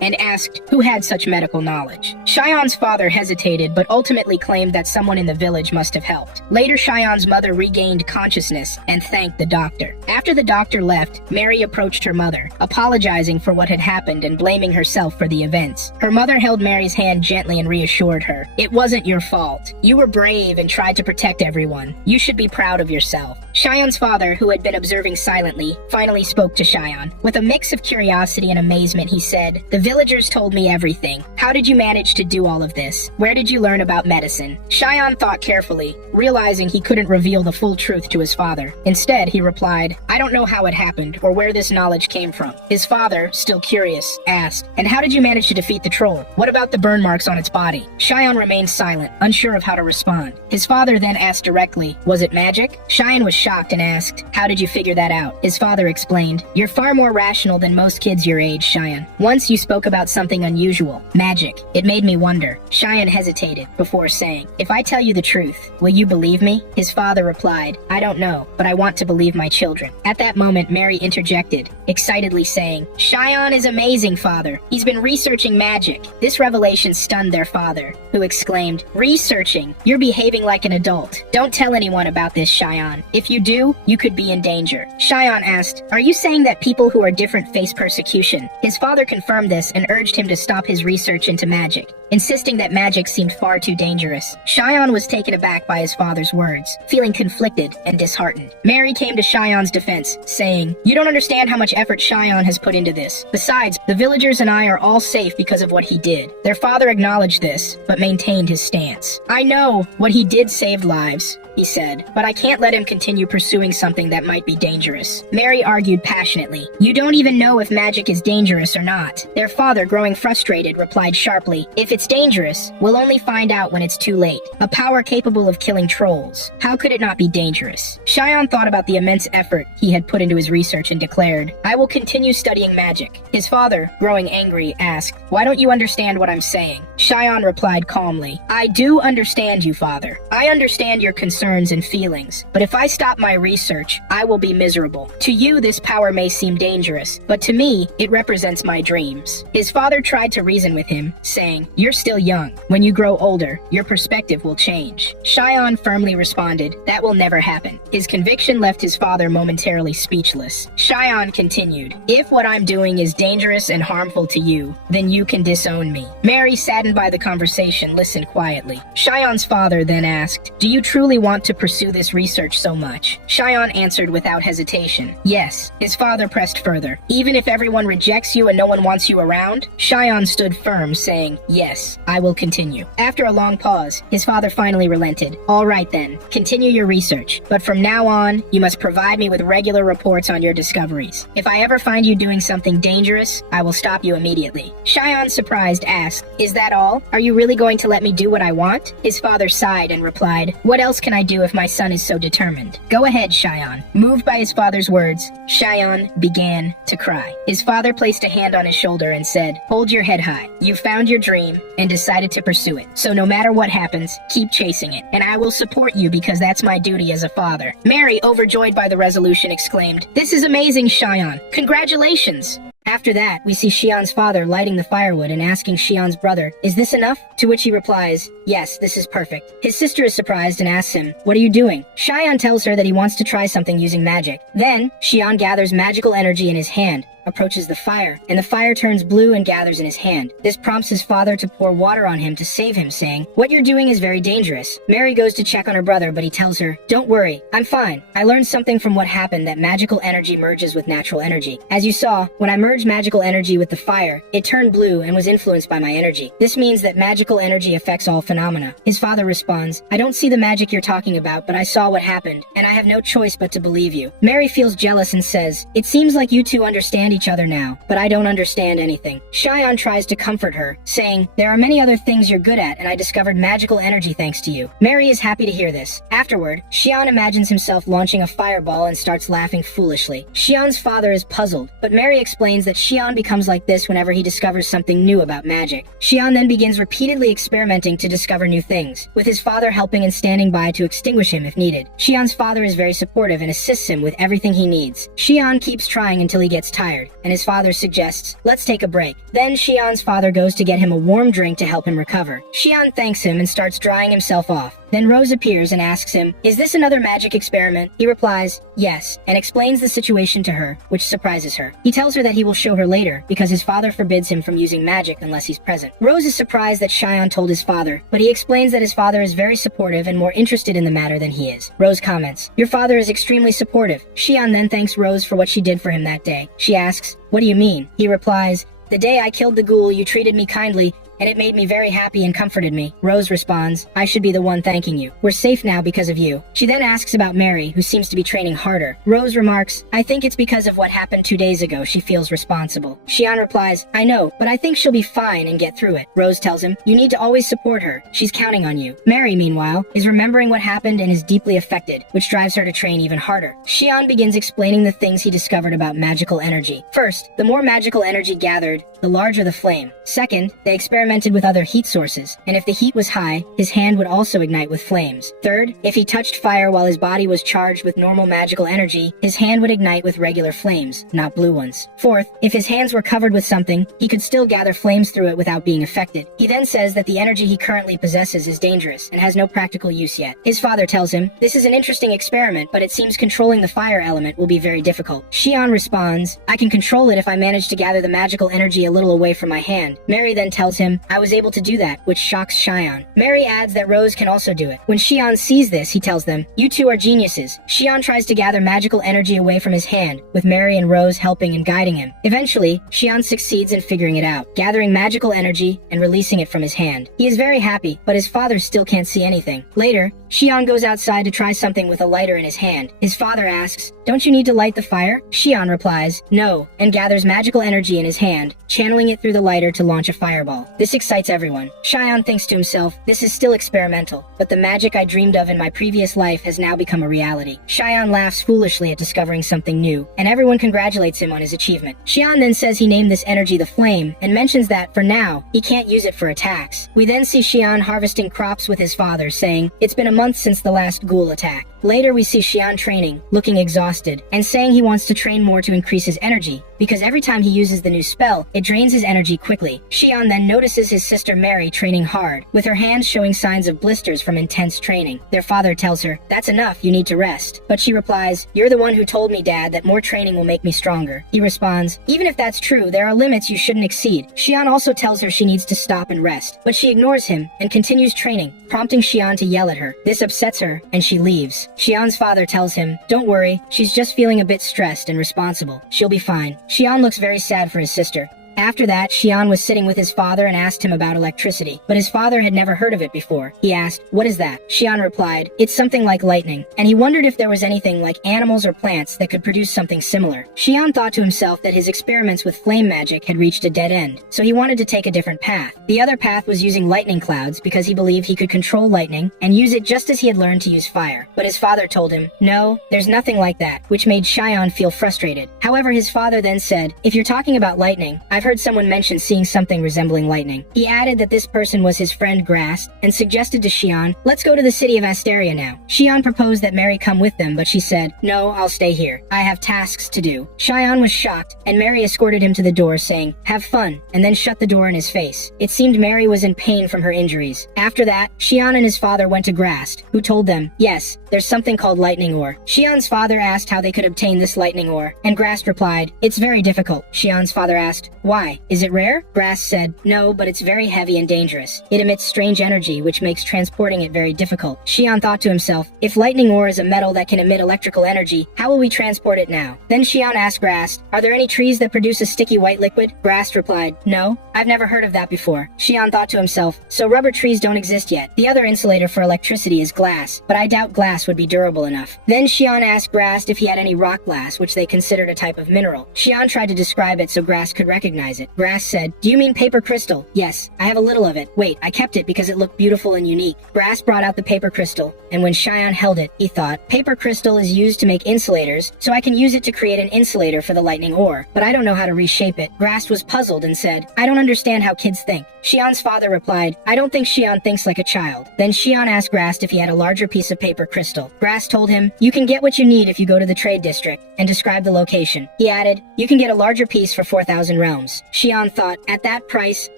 and asked who had such medical knowledge. Cheyenne's father hesitated, but ultimately claimed that someone in the village must have helped. Later, Cheyenne's mother regained consciousness and thanked the doctor. After the doctor left, Mary approached her mother, apologizing for what had happened and blaming herself for the events. Her mother held Mary's hand gently and reassured her, "It wasn't your fault. You were brave and tried to protect everyone. You should be proud of yourself." Cheyenne's father, who had been observing silently, finally spoke to Cheyenne. With a mix of curiosity and amazement, he said, "The villagers told me everything. How did you manage to do all of this? Where did you learn about medicine?" Cheyenne thought carefully, realizing he couldn't reveal the full truth to his father. Instead, he replied, "I don't know how it happened or where this knowledge came from." His father, still curious, asked, "And how did you manage to defeat the troll? What about the burn marks on its body?" Cheyenne remained silent, unsure of how to respond. His father then asked directly, "Was it magic?" Cheyenne was shocked and asked, "How did you figure that out?" His father explained, "You're far more rational than most kids your age, Cheyenne. Once you spoke about something unusual, magic. It made me wonder." Cheyenne hesitated before saying, "If I tell you the truth, will you believe me?" His father replied, "I don't know, but I want to believe my children." At that moment, Mary interjected, excitedly saying, "Cheyenne is amazing, father. He's been researching magic." This revelation stunned their father, who exclaimed, "Researching? You're behaving like an adult. Don't tell anyone about this, Cheyenne. If you do, you could be in danger." Cheyenne asked, "Are you saying that people who are different face persecution?" His father confirmed this and urged him to stop his research into magic, insisting that magic seemed far too dangerous. Cheyenne was taken aback by his father's words, feeling conflicted and disheartened. Mary came to Cheyenne's defense, saying, "You don't understand how much effort Cheyenne has put into this. Besides, the villagers and I are all safe because of what he did." Their father acknowledged this, but maintained his stance. "I know what he did saved lives," he said, "but I can't let him continue pursuing something that might be dangerous." Mary argued passionately, "You don't even know if magic is dangerous or not." Their father, growing frustrated, replied sharply, "If it's dangerous, we'll only find out when it's too late. A power capable of killing trolls. How could it not be dangerous?" Cheyenne thought about the immense effort he had put into his research and declared, "I will continue studying magic." His father, growing angry, asked, "Why don't you understand what I'm saying?" Cheyenne replied calmly, "I do understand you, father. I understand your concerns and feelings, but if I stop my research, I will be miserable. To you, this power may seem dangerous, but to me, it represents my dreams." His father tried to reason with him, saying, "You're still young. When you grow older, your perspective will change." Cheyenne firmly responded, "That will never happen." His conviction left his father momentarily speechless. Cheyenne continued, "If what I'm doing is dangerous and harmful to you, then you can disown me." Mary, saddened by the conversation, listened quietly. Cheyenne's father then asked, "Do you truly want to pursue this research so much?" Cheyenne answered without hesitation, "Yes." His father pressed further, "Even if everyone rejects you and no one wants you around?" Cheyenne stood firm, saying, "Yes, I will continue." After a long pause, his father finally relented. "All right then, continue your research, but from now on, you must provide me with regular reports on your discoveries. If I ever find you doing something dangerous, I will stop you immediately." Cheyenne, surprised, asked, "Is that all? Are you really going to let me do what I want?" His father sighed and replied, "What else can I do if my son is so determined?" "Go ahead, Cheyenne." Moved by his father's words, Cheyenne began to cry. His father placed a hand on his shoulder and said, "Hold your head high. You found your dream and decided to pursue it. So no matter what happens, keep chasing it. And I will support you because that's my duty as a father." Mary, overjoyed by the resolution, exclaimed, "This is amazing, Cheyenne. Congratulations." After that, we see Xian's father lighting the firewood and asking Xian's brother, "Is this enough?" To which he replies, "Yes, this is perfect." His sister is surprised and asks him, "What are you doing?" Xian tells her that he wants to try something using magic. Then, Xian gathers magical energy in his hand, approaches the fire, and the fire turns blue and gathers in his hand. This prompts his father to pour water on him to save him, saying, "What you're doing is very dangerous." Mary goes to check on her brother, but he tells her, "Don't worry, I'm fine. I learned something from what happened that magical energy merges with natural energy. As you saw, when I merged magical energy with the fire, it turned blue and was influenced by my energy. This means that magical energy affects all phenomena." His father responds, "I don't see the magic you're talking about, but I saw what happened, and I have no choice but to believe you." Mary feels jealous and says, "It seems like you two understand each other now, but I don't understand anything." Xian tries to comfort her, saying, "There are many other things you're good at, and I discovered magical energy thanks to you." Mary is happy to hear this. Afterward, Xian imagines himself launching a fireball and starts laughing foolishly. Xian's father is puzzled, but Mary explains that Xian becomes like this whenever he discovers something new about magic. Xian then begins repeatedly experimenting to discover new things, with his father helping and standing by to extinguish him if needed. Xian's father is very supportive and assists him with everything he needs. Xian keeps trying until he gets tired, and his father suggests, "Let's take a break." Then Xian's father goes to get him a warm drink to help him recover. Xian thanks him and starts drying himself off. Then Rose appears and asks him, "Is this another magic experiment?" He replies, "Yes," and explains the situation to her, which surprises her. He tells her that he will show her later, because his father forbids him from using magic unless he's present. Rose is surprised that Xian told his father, but he explains that his father is very supportive and more interested in the matter than he is. Rose comments, "Your father is extremely supportive." Xian then thanks Rose for what she did for him that day. She asks, "What do you mean?" He replies, "The day I killed the ghoul, you treated me kindly, and it made me very happy and comforted me." Rose responds, "I should be the one thanking you. We're safe now because of you." She then asks about Mary, who seems to be training harder. Rose remarks, "I think it's because of what happened 2 days ago she feels responsible." Xian replies, "I know, but I think she'll be fine and get through it." Rose tells him, "You need to always support her. She's counting on you." Mary, meanwhile, is remembering what happened and is deeply affected, which drives her to train even harder. Xian begins explaining the things he discovered about magical energy. First, the more magical energy gathered, the larger the flame. Second, they experimented with other heat sources, and if the heat was high, his hand would also ignite with flames. Third, if he touched fire while his body was charged with normal magical energy, his hand would ignite with regular flames, not blue ones. Fourth, if his hands were covered with something, he could still gather flames through it without being affected. He then says that the energy he currently possesses is dangerous and has no practical use yet. His father tells him, "This is an interesting experiment, but it seems controlling the fire element will be very difficult." Xian responds, "I can control it if I manage to gather the magical energy a little away from my hand." Mary then tells him, "I was able to do that," which shocks Xian. Mary adds that Rose can also do it. When Xian sees this, he tells them, "You two are geniuses." Xian tries to gather magical energy away from his hand, with Mary and Rose helping and guiding him. Eventually, Xian succeeds in figuring it out, gathering magical energy and releasing it from his hand. He is very happy, but his father still can't see anything. Later, Xian goes outside to try something with a lighter in his hand. His father asks, "Don't you need to light the fire?" Xian replies, "No," and gathers magical energy in his hand, channeling it through the lighter to launch a fireball. This excites everyone. Xian thinks to himself, "This is still experimental, but the magic I dreamed of in my previous life has now become a reality." Xian laughs foolishly at discovering something new, and everyone congratulates him on his achievement. Xian then says he named this energy the flame, and mentions that, for now, he can't use it for attacks. We then see Xian harvesting crops with his father, saying, "It's been a month since the last ghoul attack." Later we see Xian training, looking exhausted, and saying he wants to train more to increase his energy, because every time he uses the new spell, it drains his energy quickly. Xian then notices his sister Mary training hard, with her hands showing signs of blisters from intense training. Their father tells her, "That's enough, you need to rest." But she replies, "You're the one who told me, Dad, that more training will make me stronger." He responds, "Even if that's true, there are limits you shouldn't exceed." Xian also tells her she needs to stop and rest, but she ignores him and continues training, prompting Xian to yell at her. This upsets her, and she leaves. Xian's father tells him, "Don't worry, she's just feeling a bit stressed and responsible. She'll be fine." Xian looks very sad for his sister. After that, Xian was sitting with his father and asked him about electricity, but his father had never heard of it before. He asked, "What is that?" Xian replied, "It's something like lightning," and he wondered if there was anything like animals or plants that could produce something similar. Xian thought to himself that his experiments with flame magic had reached a dead end, so he wanted to take a different path. The other path was using lightning clouds because he believed he could control lightning and use it just as he had learned to use fire. But his father told him, "No, there's nothing like that," which made Xian feel frustrated. However, his father then said, "If you're talking about lightning, I've heard someone mention seeing something resembling lightning. He added that this person was his friend Grass, and suggested to Xian, let's go to the city of Asteria now. Xian proposed that Mary come with them, but she said, no, I'll stay here. I have tasks to do. Xian was shocked, and Mary escorted him to the door, saying, have fun, and then shut the door in his face. It seemed Mary was in pain from her injuries. After that, Xian and his father went to Grast, who told them, yes, there's something called lightning ore. Xian's father asked how they could obtain this lightning ore, and Grast replied, it's very difficult. Xian's father asked, why? Is it rare? Grast said, no, but it's very heavy and dangerous. It emits strange energy, which makes transporting it very difficult. Xian thought to himself, if lightning ore is a metal that can emit electrical energy, how will we transport it now? Then Xian asked Grast, are there any trees that produce a sticky white liquid? Grast replied, no, I've never heard of that before. Xian thought to himself, so rubber trees don't exist yet. The other insulator for electricity is glass, but I doubt glass would be durable enough. Then Xian asked Grast if he had any rock glass, which they considered a type of mineral. Xian tried to describe it so Grast could recognize it. Grast said, do you mean paper crystal? Yes, I have a little of it. Wait, I kept it because it looked beautiful and unique. Grast brought out the paper crystal, and when Xian held it, he thought, paper crystal is used to make insulators, so I can use it to create an insulator for the lightning ore, but I don't know how to reshape it. Grast was puzzled and said, I don't understand how kids think. Xian's father replied, I don't think Xian thinks like a child. Then Xian asked Grast if he had a larger piece of paper crystal. Grast told him, you can get what you need if you go to the trade district, and described the location. He added, you can get a larger piece for 4,000 realms. Xian thought, at that price,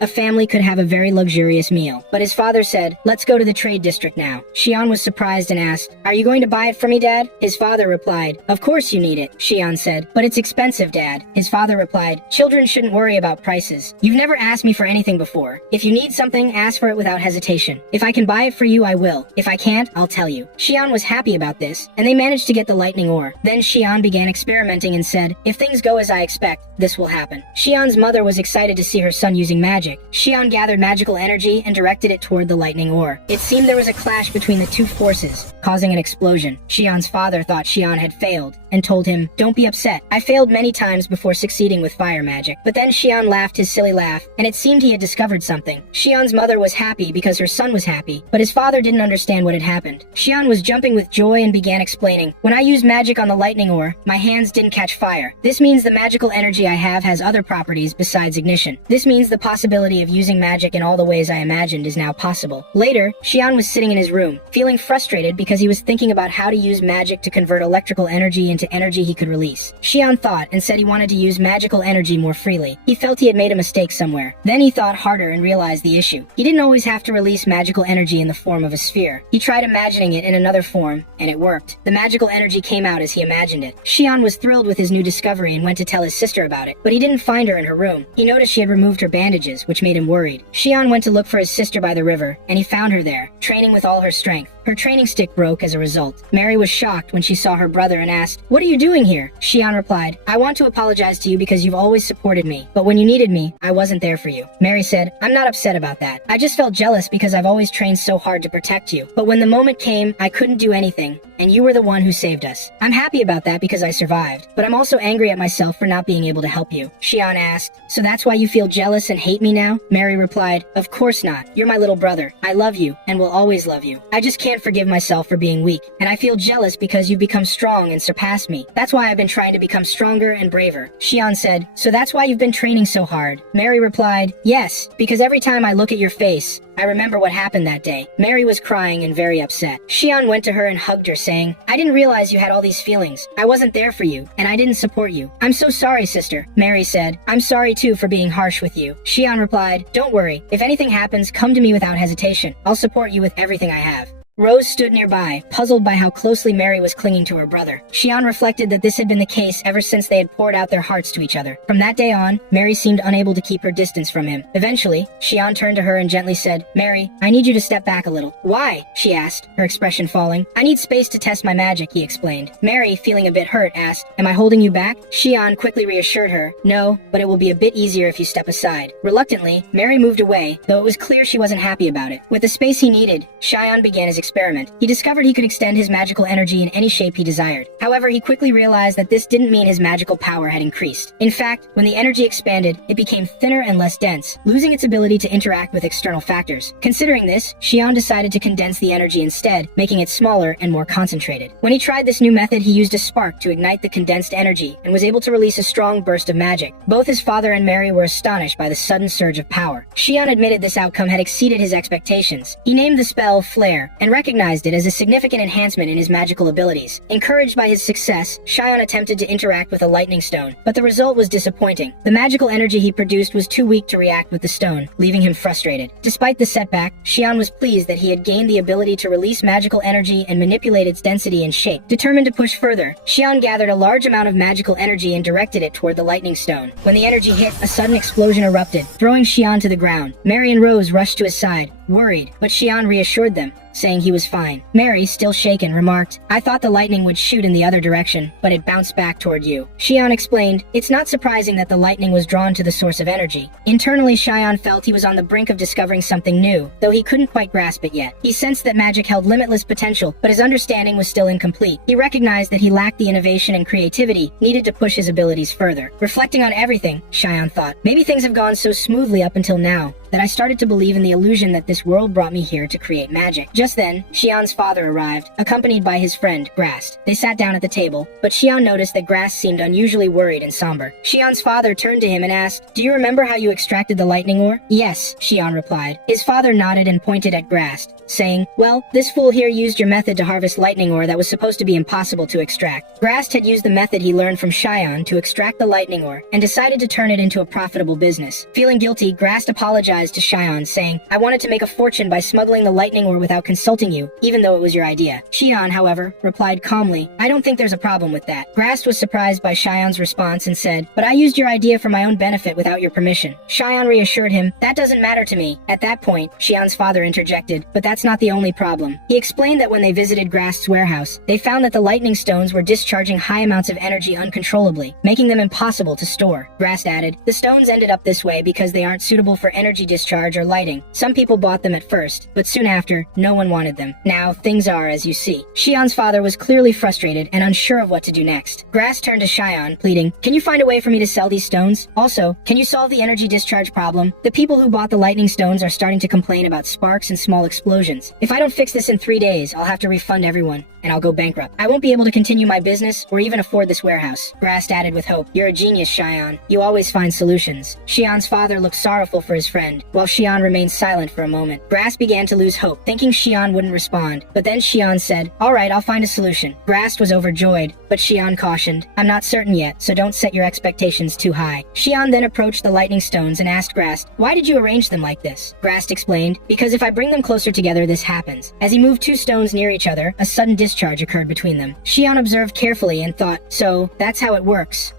a family could have a very luxurious meal. But his father said, let's go to the trade district now. Xian was surprised and asked, are you going to buy it for me, Dad? His father replied, of course you need it. Xian said, but it's expensive, Dad. His father replied, children shouldn't worry about prices. You've never asked me for anything before. If you need something, ask for it without hesitation. If I can buy it for you, I will. If I can't, I'll tell you. Xian was happy about this, and they managed to get the lightning ore. Then Xian began experimenting and said, if things go as I expect, this will happen. Xian's mother was excited to see her son using magic. Xian gathered magical energy and directed it toward the lightning ore. It seemed there was a clash between the two forces, causing an explosion. Xian's father thought Xian had failed, and told him, don't be upset. I failed many times before succeeding with fire magic. But then Xian laughed his silly laugh, and it seemed he had discovered something. Xian's mother was happy because her son was happy, but his father didn't understand what had happened. Xian was jumping with joy and began explaining, when I used magic on the lightning ore, my hands didn't catch fire. This means the magical energy I have has other properties besides ignition. This means the possibility of using magic in all the ways I imagined is now possible. Later, Xian was sitting in his room, feeling frustrated because he was thinking about how to use magic to convert electrical energy into energy he could release. Xian thought and said he wanted to use magical energy more freely. He felt he had made a mistake somewhere. Then he thought harder and realized the issue. He didn't always have to release magical energy in the form of a sphere. He tried imagining it in another form, and it worked. The magical energy came out as he imagined it. Xian was thrilled with his new discovery and went to tell his sister about it, but he didn't find her in her room. He noticed she had removed her bandages, which made him worried. Xian went to look for his sister by the river, and he found her there, training with all her strength. Her training stick broke as a result. Mary was shocked when she saw her brother and asked, what are you doing here? Xian replied, I want to apologize to you because you've always supported me, but when you needed me, I wasn't there for you. Mary said, I'm not upset about that. I just felt jealous because I've always trained so hard to protect you. But when the moment came, I couldn't do anything, and you were the one who saved us. I'm happy about that because I survived, but I'm also angry at myself for not being able to help you. Xian asked, so that's why you feel jealous and hate me now? Mary replied, of course not. You're my little brother. I love you, and will always love you. I just can't forgive myself for being weak, and I feel jealous because you've become strong and surpassed me. That's why I've been trying to become stronger and braver. Xian said, so that's why you've been training so hard? Mary replied, yes, because every time I look at your face, I remember what happened that day. Mary was crying and very upset. Xian went to her and hugged her, saying, I didn't realize you had all these feelings. I wasn't there for you, and I didn't support you. I'm so sorry, sister. Mary said, I'm sorry too for being harsh with you. Xian replied, don't worry. If anything happens, come to me without hesitation. I'll support you with everything I have. Rose stood nearby, puzzled by how closely Mary was clinging to her brother. Xian reflected that this had been the case ever since they had poured out their hearts to each other. From that day on, Mary seemed unable to keep her distance from him. Eventually, Xian turned to her and gently said, Mary, I need you to step back a little. Why? She asked, her expression falling. I need space to test my magic, he explained. Mary, feeling a bit hurt, asked, Am I holding you back? Xian quickly reassured her, No, but it will be a bit easier if you step aside. Reluctantly, Mary moved away, though it was clear she wasn't happy about it. With the space he needed, Xian began his experiment. He discovered he could extend his magical energy in any shape he desired. However, he quickly realized that this didn't mean his magical power had increased. In fact, when the energy expanded, it became thinner and less dense, losing its ability to interact with external factors. Considering this, Xian decided to condense the energy instead, making it smaller and more concentrated. When he tried this new method, he used a spark to ignite the condensed energy and was able to release a strong burst of magic. Both his father and Mary were astonished by the sudden surge of power. Xian admitted this outcome had exceeded his expectations. He named the spell Flare and recognized it as a significant enhancement in his magical abilities. Encouraged by his success, Xian attempted to interact with a lightning stone, but the result was disappointing. The magical energy he produced was too weak to react with the stone, leaving him frustrated. Despite the setback, Xian was pleased that he had gained the ability to release magical energy and manipulate its density and shape. Determined to push further, Xian gathered a large amount of magical energy and directed it toward the lightning stone. When the energy hit, a sudden explosion erupted, throwing Xian to the ground. Mary and Rose rushed to his side, worried, but Xian reassured them, saying he was fine. Mary, still shaken, remarked, "I thought the lightning would shoot in the other direction, but it bounced back toward you." Xian explained, "It's not surprising that the lightning was drawn to the source of energy." Internally, Xian felt he was on the brink of discovering something new, though he couldn't quite grasp it yet. He sensed that magic held limitless potential, but his understanding was still incomplete. He recognized that he lacked the innovation and creativity needed to push his abilities further. Reflecting on everything, Xian thought, maybe things have gone so smoothly up until now that I started to believe in the illusion that this world brought me here to create magic. Just then, Xian's father arrived, accompanied by his friend, Grast. They sat down at the table, but Xian noticed that Grast seemed unusually worried and somber. Xian's father turned to him and asked, "Do you remember how you extracted the lightning ore?" "Yes," Xian replied. His father nodded and pointed at Grast, saying, "Well, this fool here used your method to harvest lightning ore that was supposed to be impossible to extract." Grast had used the method he learned from Xian to extract the lightning ore and decided to turn it into a profitable business. Feeling guilty, Grast apologized to Xian, saying, "I wanted to make a fortune by smuggling the lightning ore without consulting you, even though it was your idea." Xian, however, replied calmly, "I don't think there's a problem with that." Grast was surprised by Xian's response and said, "But I used your idea for my own benefit without your permission." Xian reassured him, "That doesn't matter to me." At that point, Xian's father interjected, "But that's not the only problem." He explained that when they visited Grast's warehouse, they found that the lightning stones were discharging high amounts of energy uncontrollably, making them impossible to store. Grast added, "The stones ended up this way because they aren't suitable for energy discharge or lighting. Some people bought them at first, but soon after, no one wanted them. Now, things are as you see." Xian's father was clearly frustrated and unsure of what to do next. Grast turned to Xian, pleading, "Can you find a way for me to sell these stones? Also, can you solve the energy discharge problem? The people who bought the lightning stones are starting to complain about sparks and small explosions. If I don't fix this in 3 days, I'll have to refund everyone, and I'll go bankrupt. I won't be able to continue my business or even afford this warehouse." Grast added with hope, "You're a genius, Xian. You always find solutions." Xian's father looked sorrowful for his friend, while Xian remained silent for a moment. Grast began to lose hope, thinking Xian wouldn't respond, but then Xian said, "All right, I'll find a solution." Grast was overjoyed, but Xian cautioned, "I'm not certain yet, so don't set your expectations too high." Xian then approached the lightning stones and asked Grast, "Why did you arrange them like this?" Grast explained, "Because if I bring them closer together, this happens." As he moved 2 stones near each other, a sudden discharge occurred between them. Xian observed carefully and thought, "So, that's how it works."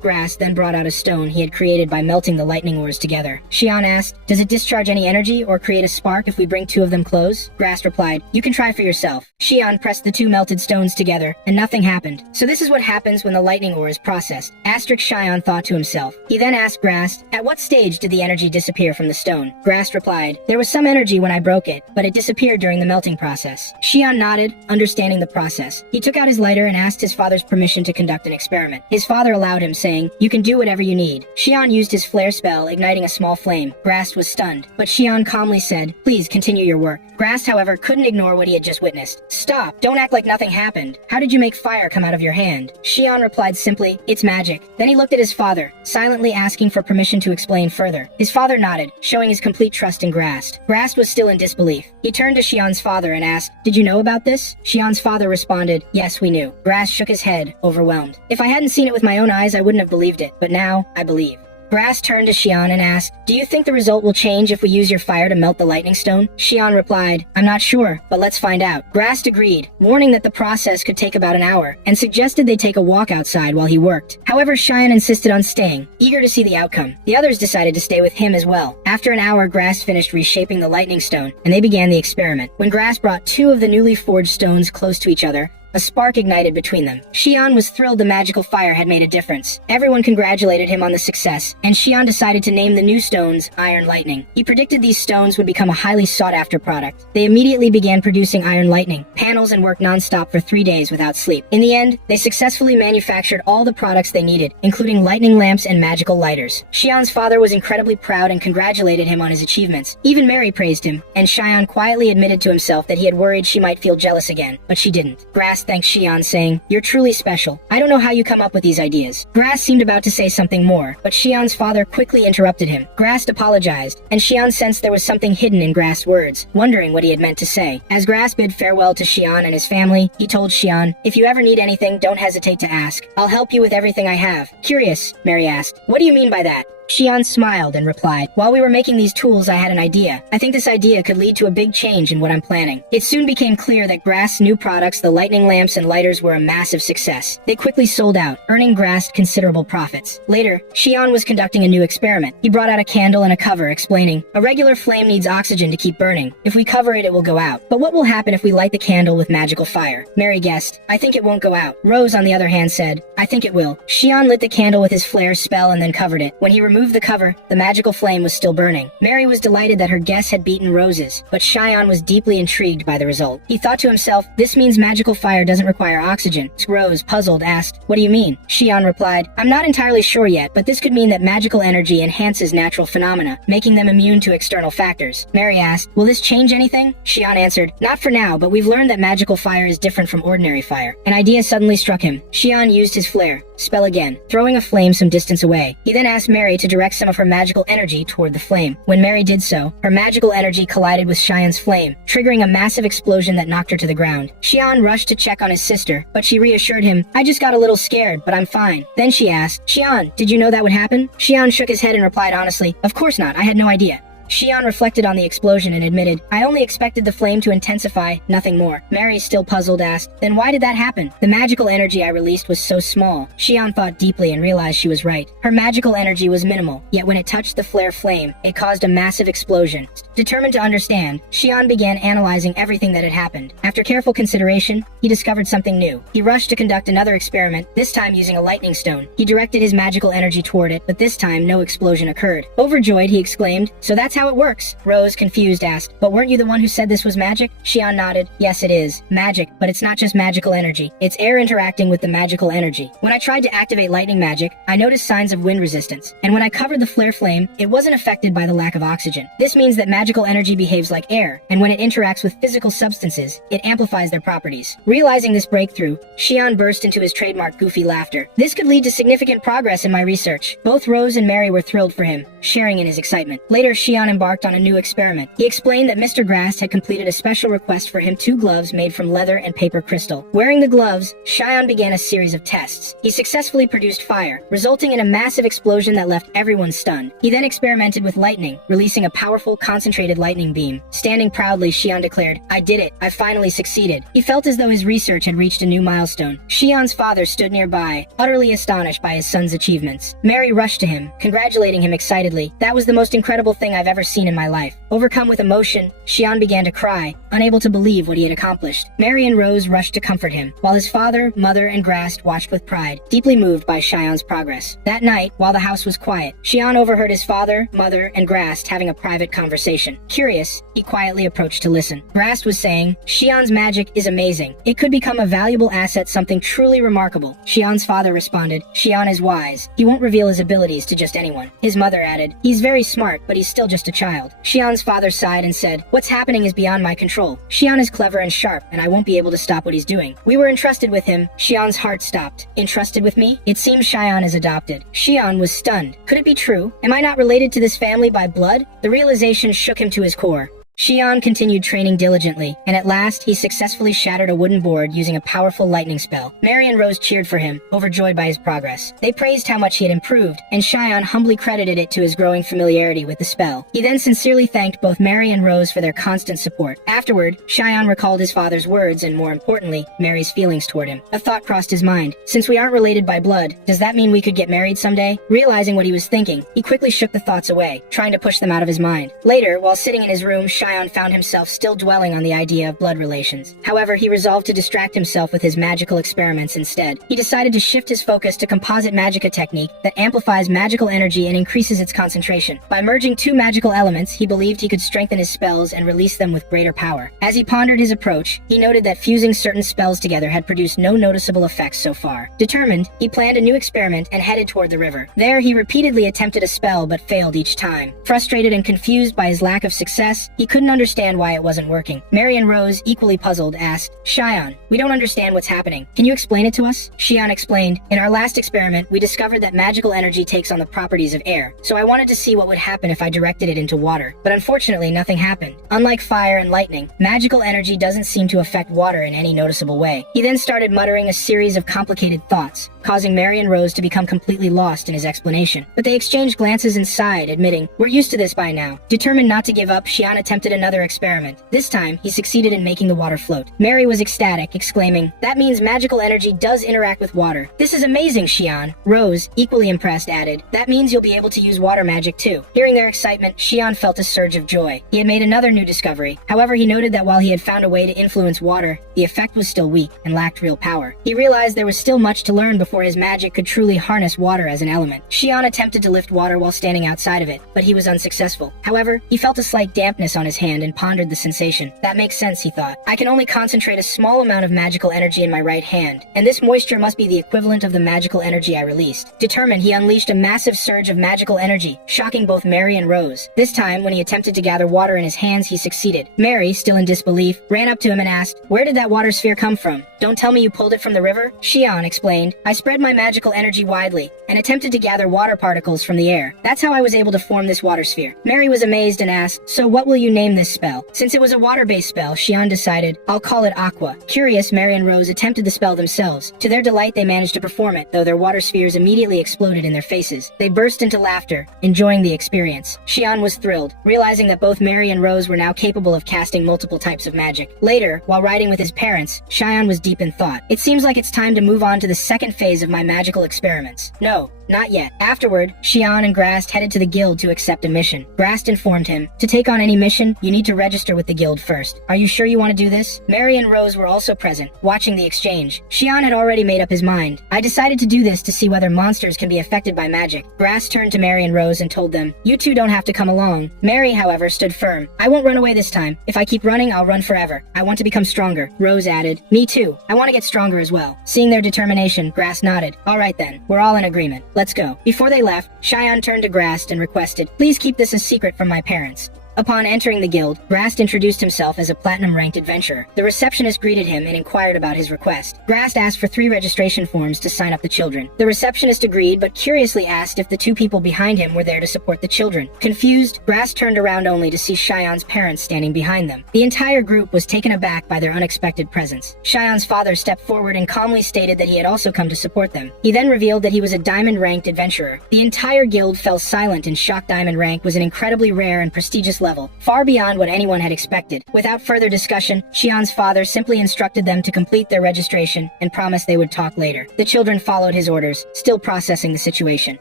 Grast then brought out a stone he had created by melting the lightning ores together. Xian asked, "Does it discharge any energy or create a spark if we bring 2 of them close?" Grast replied, "You can try for yourself." Xian pressed the 2 melted stones together, and nothing happened. "So this is what happens when the lightning ore is processed." Xian thought to himself. He then asked Grast, "At what stage did the energy disappear from the stone?" Grast replied, "There was some energy when I broke it, but it disappeared during the melting process." Xian nodded, understanding the process. He took out his lighter and asked his father's permission to conduct an experiment. His father allowed him, saying, "You can do whatever you need." Xian used his flare spell, igniting a small flame. Grast was stunned, but Xian calmly said, "Please continue your work." Grast, however, couldn't ignore what he had just witnessed. "Stop! Don't act like nothing happened. How did you make fire come out of your hand?" Xian replied simply, "It's magic." Then he looked at his father, silently asking for permission to explain further. His father nodded, showing his complete trust in Grast. Grast was still in disbelief. He turned to Xian's father and asked, "Did you know about this?" Xian's father responded, "Yes, we knew." Grast shook his head, overwhelmed. "If I hadn't seen it with my own eyes, I wouldn't have believed it, but now I believe." Grast turned to Xian and asked, "Do you think the result will change if we use your fire to melt the lightning stone?" Xian replied, "I'm not sure, but let's find out." Grast agreed, warning that the process could take about an hour, and suggested they take a walk outside while he worked. However, Xian insisted on staying, eager to see the outcome. The others decided to stay with him as well. After an hour, Grast finished reshaping the lightning stone, and they began the experiment. When Grast brought 2 of the newly forged stones close to each other, A spark ignited between them. Xian was thrilled the magical fire had made a difference. Everyone congratulated him on the success, and Xian decided to name the new stones Iron Lightning. He predicted these stones would become a highly sought-after product. They immediately began producing Iron Lightning panels and worked non-stop for 3 days without sleep. In the end, they successfully manufactured all the products they needed, including lightning lamps and magical lighters. Xian's father was incredibly proud and congratulated him on his achievements. Even Mary praised him, and Xian quietly admitted to himself that he had worried she might feel jealous again, but she didn't. Grass thanked Xian, saying, "You're truly special. I don't know how you come up with these ideas." Grass seemed about to say something more, but Xian's father quickly interrupted him. Grass apologized, and Xian sensed there was something hidden in Grass' words, wondering what he had meant to say. As Grass bid farewell to Xian and his family, he told Xian, "If you ever need anything, don't hesitate to ask. I'll help you with everything I have." "Curious," Mary asked. "What do you mean by that?" Xian smiled and replied, "While we were making these tools, I had an idea. I think this idea could lead to a big change in what I'm planning." It soon became clear that Grass' new products, the lightning lamps and lighters, were a massive success. They quickly sold out, earning Grass considerable profits. Later, Xian was conducting a new experiment. He brought out a candle and a cover, explaining, "A regular flame needs oxygen to keep burning. If we cover it, it will go out. But what will happen if we light the candle with magical fire?" Mary guessed, "I think it won't go out." Rose, on the other hand, said, "I think it will." Xian lit the candle with his flare spell and then covered it. When he removed the cover, the magical flame was still burning. Mary was delighted that her guess had beaten Rose's, but Xian was deeply intrigued by the result. He thought to himself, "This means magical fire doesn't require oxygen." Rose, puzzled, asked, "What do you mean?" Xian replied, "I'm not entirely sure yet, but this could mean that magical energy enhances natural phenomena, making them immune to external factors." Mary asked, "Will this change anything?" Xian answered, "Not for now, but we've learned that magical fire is different from ordinary fire." An idea suddenly struck him. Xian used his flare spell again, throwing a flame some distance away. He then asked Mary to direct some of her magical energy toward the flame. When Mary did so, her magical energy collided with Xian's flame, triggering a massive explosion that knocked her to the ground. Xian rushed to check on his sister, but she reassured him, "I just got a little scared, but I'm fine." Then she asked, "Xian, did you know that would happen?" Xian shook his head and replied honestly, "Of course not, I had no idea." Xian reflected on the explosion and admitted, "I only expected the flame to intensify, nothing more." Mary, still puzzled, asked, "Then why did that happen?" "The magical energy I released was so small." Xian thought deeply and realized she was right. Her magical energy was minimal, yet when it touched the flare flame, it caused a massive explosion. Determined to understand, Xian began analyzing everything that had happened. After careful consideration, he discovered something new. He rushed to conduct another experiment, this time using a lightning stone. He directed his magical energy toward it, but this time no explosion occurred. Overjoyed, he exclaimed, "So that's how it works." Rose, confused, asked, "But weren't you the one who said this was magic?" Xian nodded. "Yes, it is. Magic, but it's not just magical energy. It's air interacting with the magical energy. When I tried to activate lightning magic, I noticed signs of wind resistance. And when I covered the flare flame, it wasn't affected by the lack of oxygen. This means that magical energy behaves like air, and when it interacts with physical substances, it amplifies their properties." Realizing this breakthrough, Xian burst into his trademark goofy laughter. "This could lead to significant progress in my research." Both Rose and Mary were thrilled for him, sharing in his excitement. Later, Xian embarked on a new experiment. He explained that Mr. Grass had completed a special request for him 2 gloves made from leather and paper crystal. Wearing the gloves, Xian began a series of tests. He successfully produced fire, resulting in a massive explosion that left everyone stunned. He then experimented with lightning, releasing a powerful, concentrated lightning beam. Standing proudly, Xian declared, "I did it. I finally succeeded." He felt as though his research had reached a new milestone. Xian's father stood nearby, utterly astonished by his son's achievements. Mary rushed to him, congratulating him excitedly. "That was the most incredible thing I've ever seen in my life." Overcome with emotion, Xian began to cry, unable to believe what he had accomplished. Mary and Rose rushed to comfort him, while his father, mother, and Grass watched with pride, deeply moved by Xian's progress. That night, while the house was quiet, Xian overheard his father, mother, and Grass having a private conversation. Curious, he quietly approached to listen. Grass was saying, "Xian's magic is amazing. It could become a valuable asset, something truly remarkable." Xian's father responded, "Xian is wise. He won't reveal his abilities to just anyone." His mother added, "He's very smart, but he's still just a child." Xian's father sighed and said, "What's happening is beyond my control. Xian is clever and sharp, and I won't be able to stop what he's doing. We were entrusted with him." Xian's heart stopped. "Entrusted with me? It seems Xian is adopted." Xian was stunned. Could it be true? Am I not related to this family by blood? The realization shook him to his core. Xian continued training diligently, and at last he successfully shattered a wooden board using a powerful lightning spell. Mary and Rose cheered for him, overjoyed by his progress. They praised how much he had improved, and Xian humbly credited it to his growing familiarity with the spell. He then sincerely thanked both Mary and Rose for their constant support. Afterward, Xian recalled his father's words and, more importantly, Mary's feelings toward him. A thought crossed his mind. Since we aren't related by blood, does that mean we could get married someday? Realizing what he was thinking, he quickly shook the thoughts away, trying to push them out of his mind. Later, while sitting in his room, Shion found himself still dwelling on the idea of blood relations. However, he resolved to distract himself with his magical experiments instead. He decided to shift his focus to composite magica technique that amplifies magical energy and increases its concentration. By merging two magical elements, he believed he could strengthen his spells and release them with greater power. As he pondered his approach, he noted that fusing certain spells together had produced no noticeable effects so far. Determined, he planned a new experiment and headed toward the river. There, he repeatedly attempted a spell but failed each time. Frustrated and confused by his lack of success, he couldn't understand why it wasn't working. Mary and Rose, equally puzzled, asked, "Shion, we don't understand what's happening. Can you explain it to us?" Shion explained, "In our last experiment, we discovered that magical energy takes on the properties of air, so I wanted to see what would happen if I directed it into water. But unfortunately, nothing happened. Unlike fire and lightning, magical energy doesn't seem to affect water in any noticeable way." He then started muttering a series of complicated thoughts, causing Mary and Rose to become completely lost in his explanation. But they exchanged glances and sighed, admitting, "We're used to this by now." Determined not to give up, Shion attempted another experiment. This time, he succeeded in making the water float. Mary was ecstatic, exclaiming, "That means magical energy does interact with water. This is amazing, Shion." Rose, equally impressed, added, "That means you'll be able to use water magic too." Hearing their excitement, Shion felt a surge of joy. He had made another new discovery. However, he noted that while he had found a way to influence water, the effect was still weak and lacked real power. He realized there was still much to learn before his magic could truly harness water as an element. Shion attempted to lift water while standing outside of it, but he was unsuccessful. However, he felt a slight dampness on his hand and pondered the sensation. That makes sense, he thought. I can only concentrate a small amount of magical energy in my right hand, and this moisture must be the equivalent of the magical energy I released. Determined, he unleashed a massive surge of magical energy, shocking both Mary and Rose. This time, when he attempted to gather water in his hands, he succeeded. Mary, still in disbelief, ran up to him and asked, "Where did that water sphere come from? Don't tell me you pulled it from the river?" Shion explained, "I spread my magical energy widely and attempted to gather water particles from the air. That's how I was able to form this water sphere." Mary was amazed and asked, "So what will you name this spell?" Since it was a water-based spell, Shion decided, "I'll call it Aqua." Curious, Mary and Rose attempted the spell themselves. To their delight, they managed to perform it, though their water spheres immediately exploded in their faces. They burst into laughter, enjoying the experience. Shion was thrilled, realizing that both Mary and Rose were now capable of casting multiple types of magic. Later, while riding with his parents, Shion was deep in thought. "It seems like it's time to move on to the second phase of my magical experiments." "No, not yet." Afterward, Shion and Grast headed to the guild to accept a mission. Grast informed him, "To take on any mission, you need to register with the guild first. Are you sure you want to do this?" Mary and Rose were also present, watching the exchange. Shion had already made up his mind. "I decided to do this to see whether monsters can be affected by magic." Grast turned to Mary and Rose and told them, "You two don't have to come along." Mary, however, stood firm. "I won't run away this time. If I keep running, I'll run forever. I want to become stronger." Rose added, "Me too. I want to get stronger as well." Seeing their determination, Grast nodded. "All right then, we're all in agreement. Let's go." Before they left, Shion turned to Grast and requested, "Please keep this a secret from my parents." Upon entering the guild, Grast introduced himself as a platinum-ranked adventurer. The receptionist greeted him and inquired about his request. Grast asked for 3 registration forms to sign up the children. The receptionist agreed, but curiously asked if the 2 people behind him were there to support the children. Confused, Grast turned around only to see Shion's parents standing behind them. The entire group was taken aback by their unexpected presence. Shion's father stepped forward and calmly stated that he had also come to support them. He then revealed that he was a diamond-ranked adventurer. The entire guild fell silent in shock. Diamond rank was an incredibly rare and prestigious level, far beyond what anyone had expected. Without further discussion, Shion's father simply instructed them to complete their registration and promised they would talk later. The children followed his orders, still processing the situation.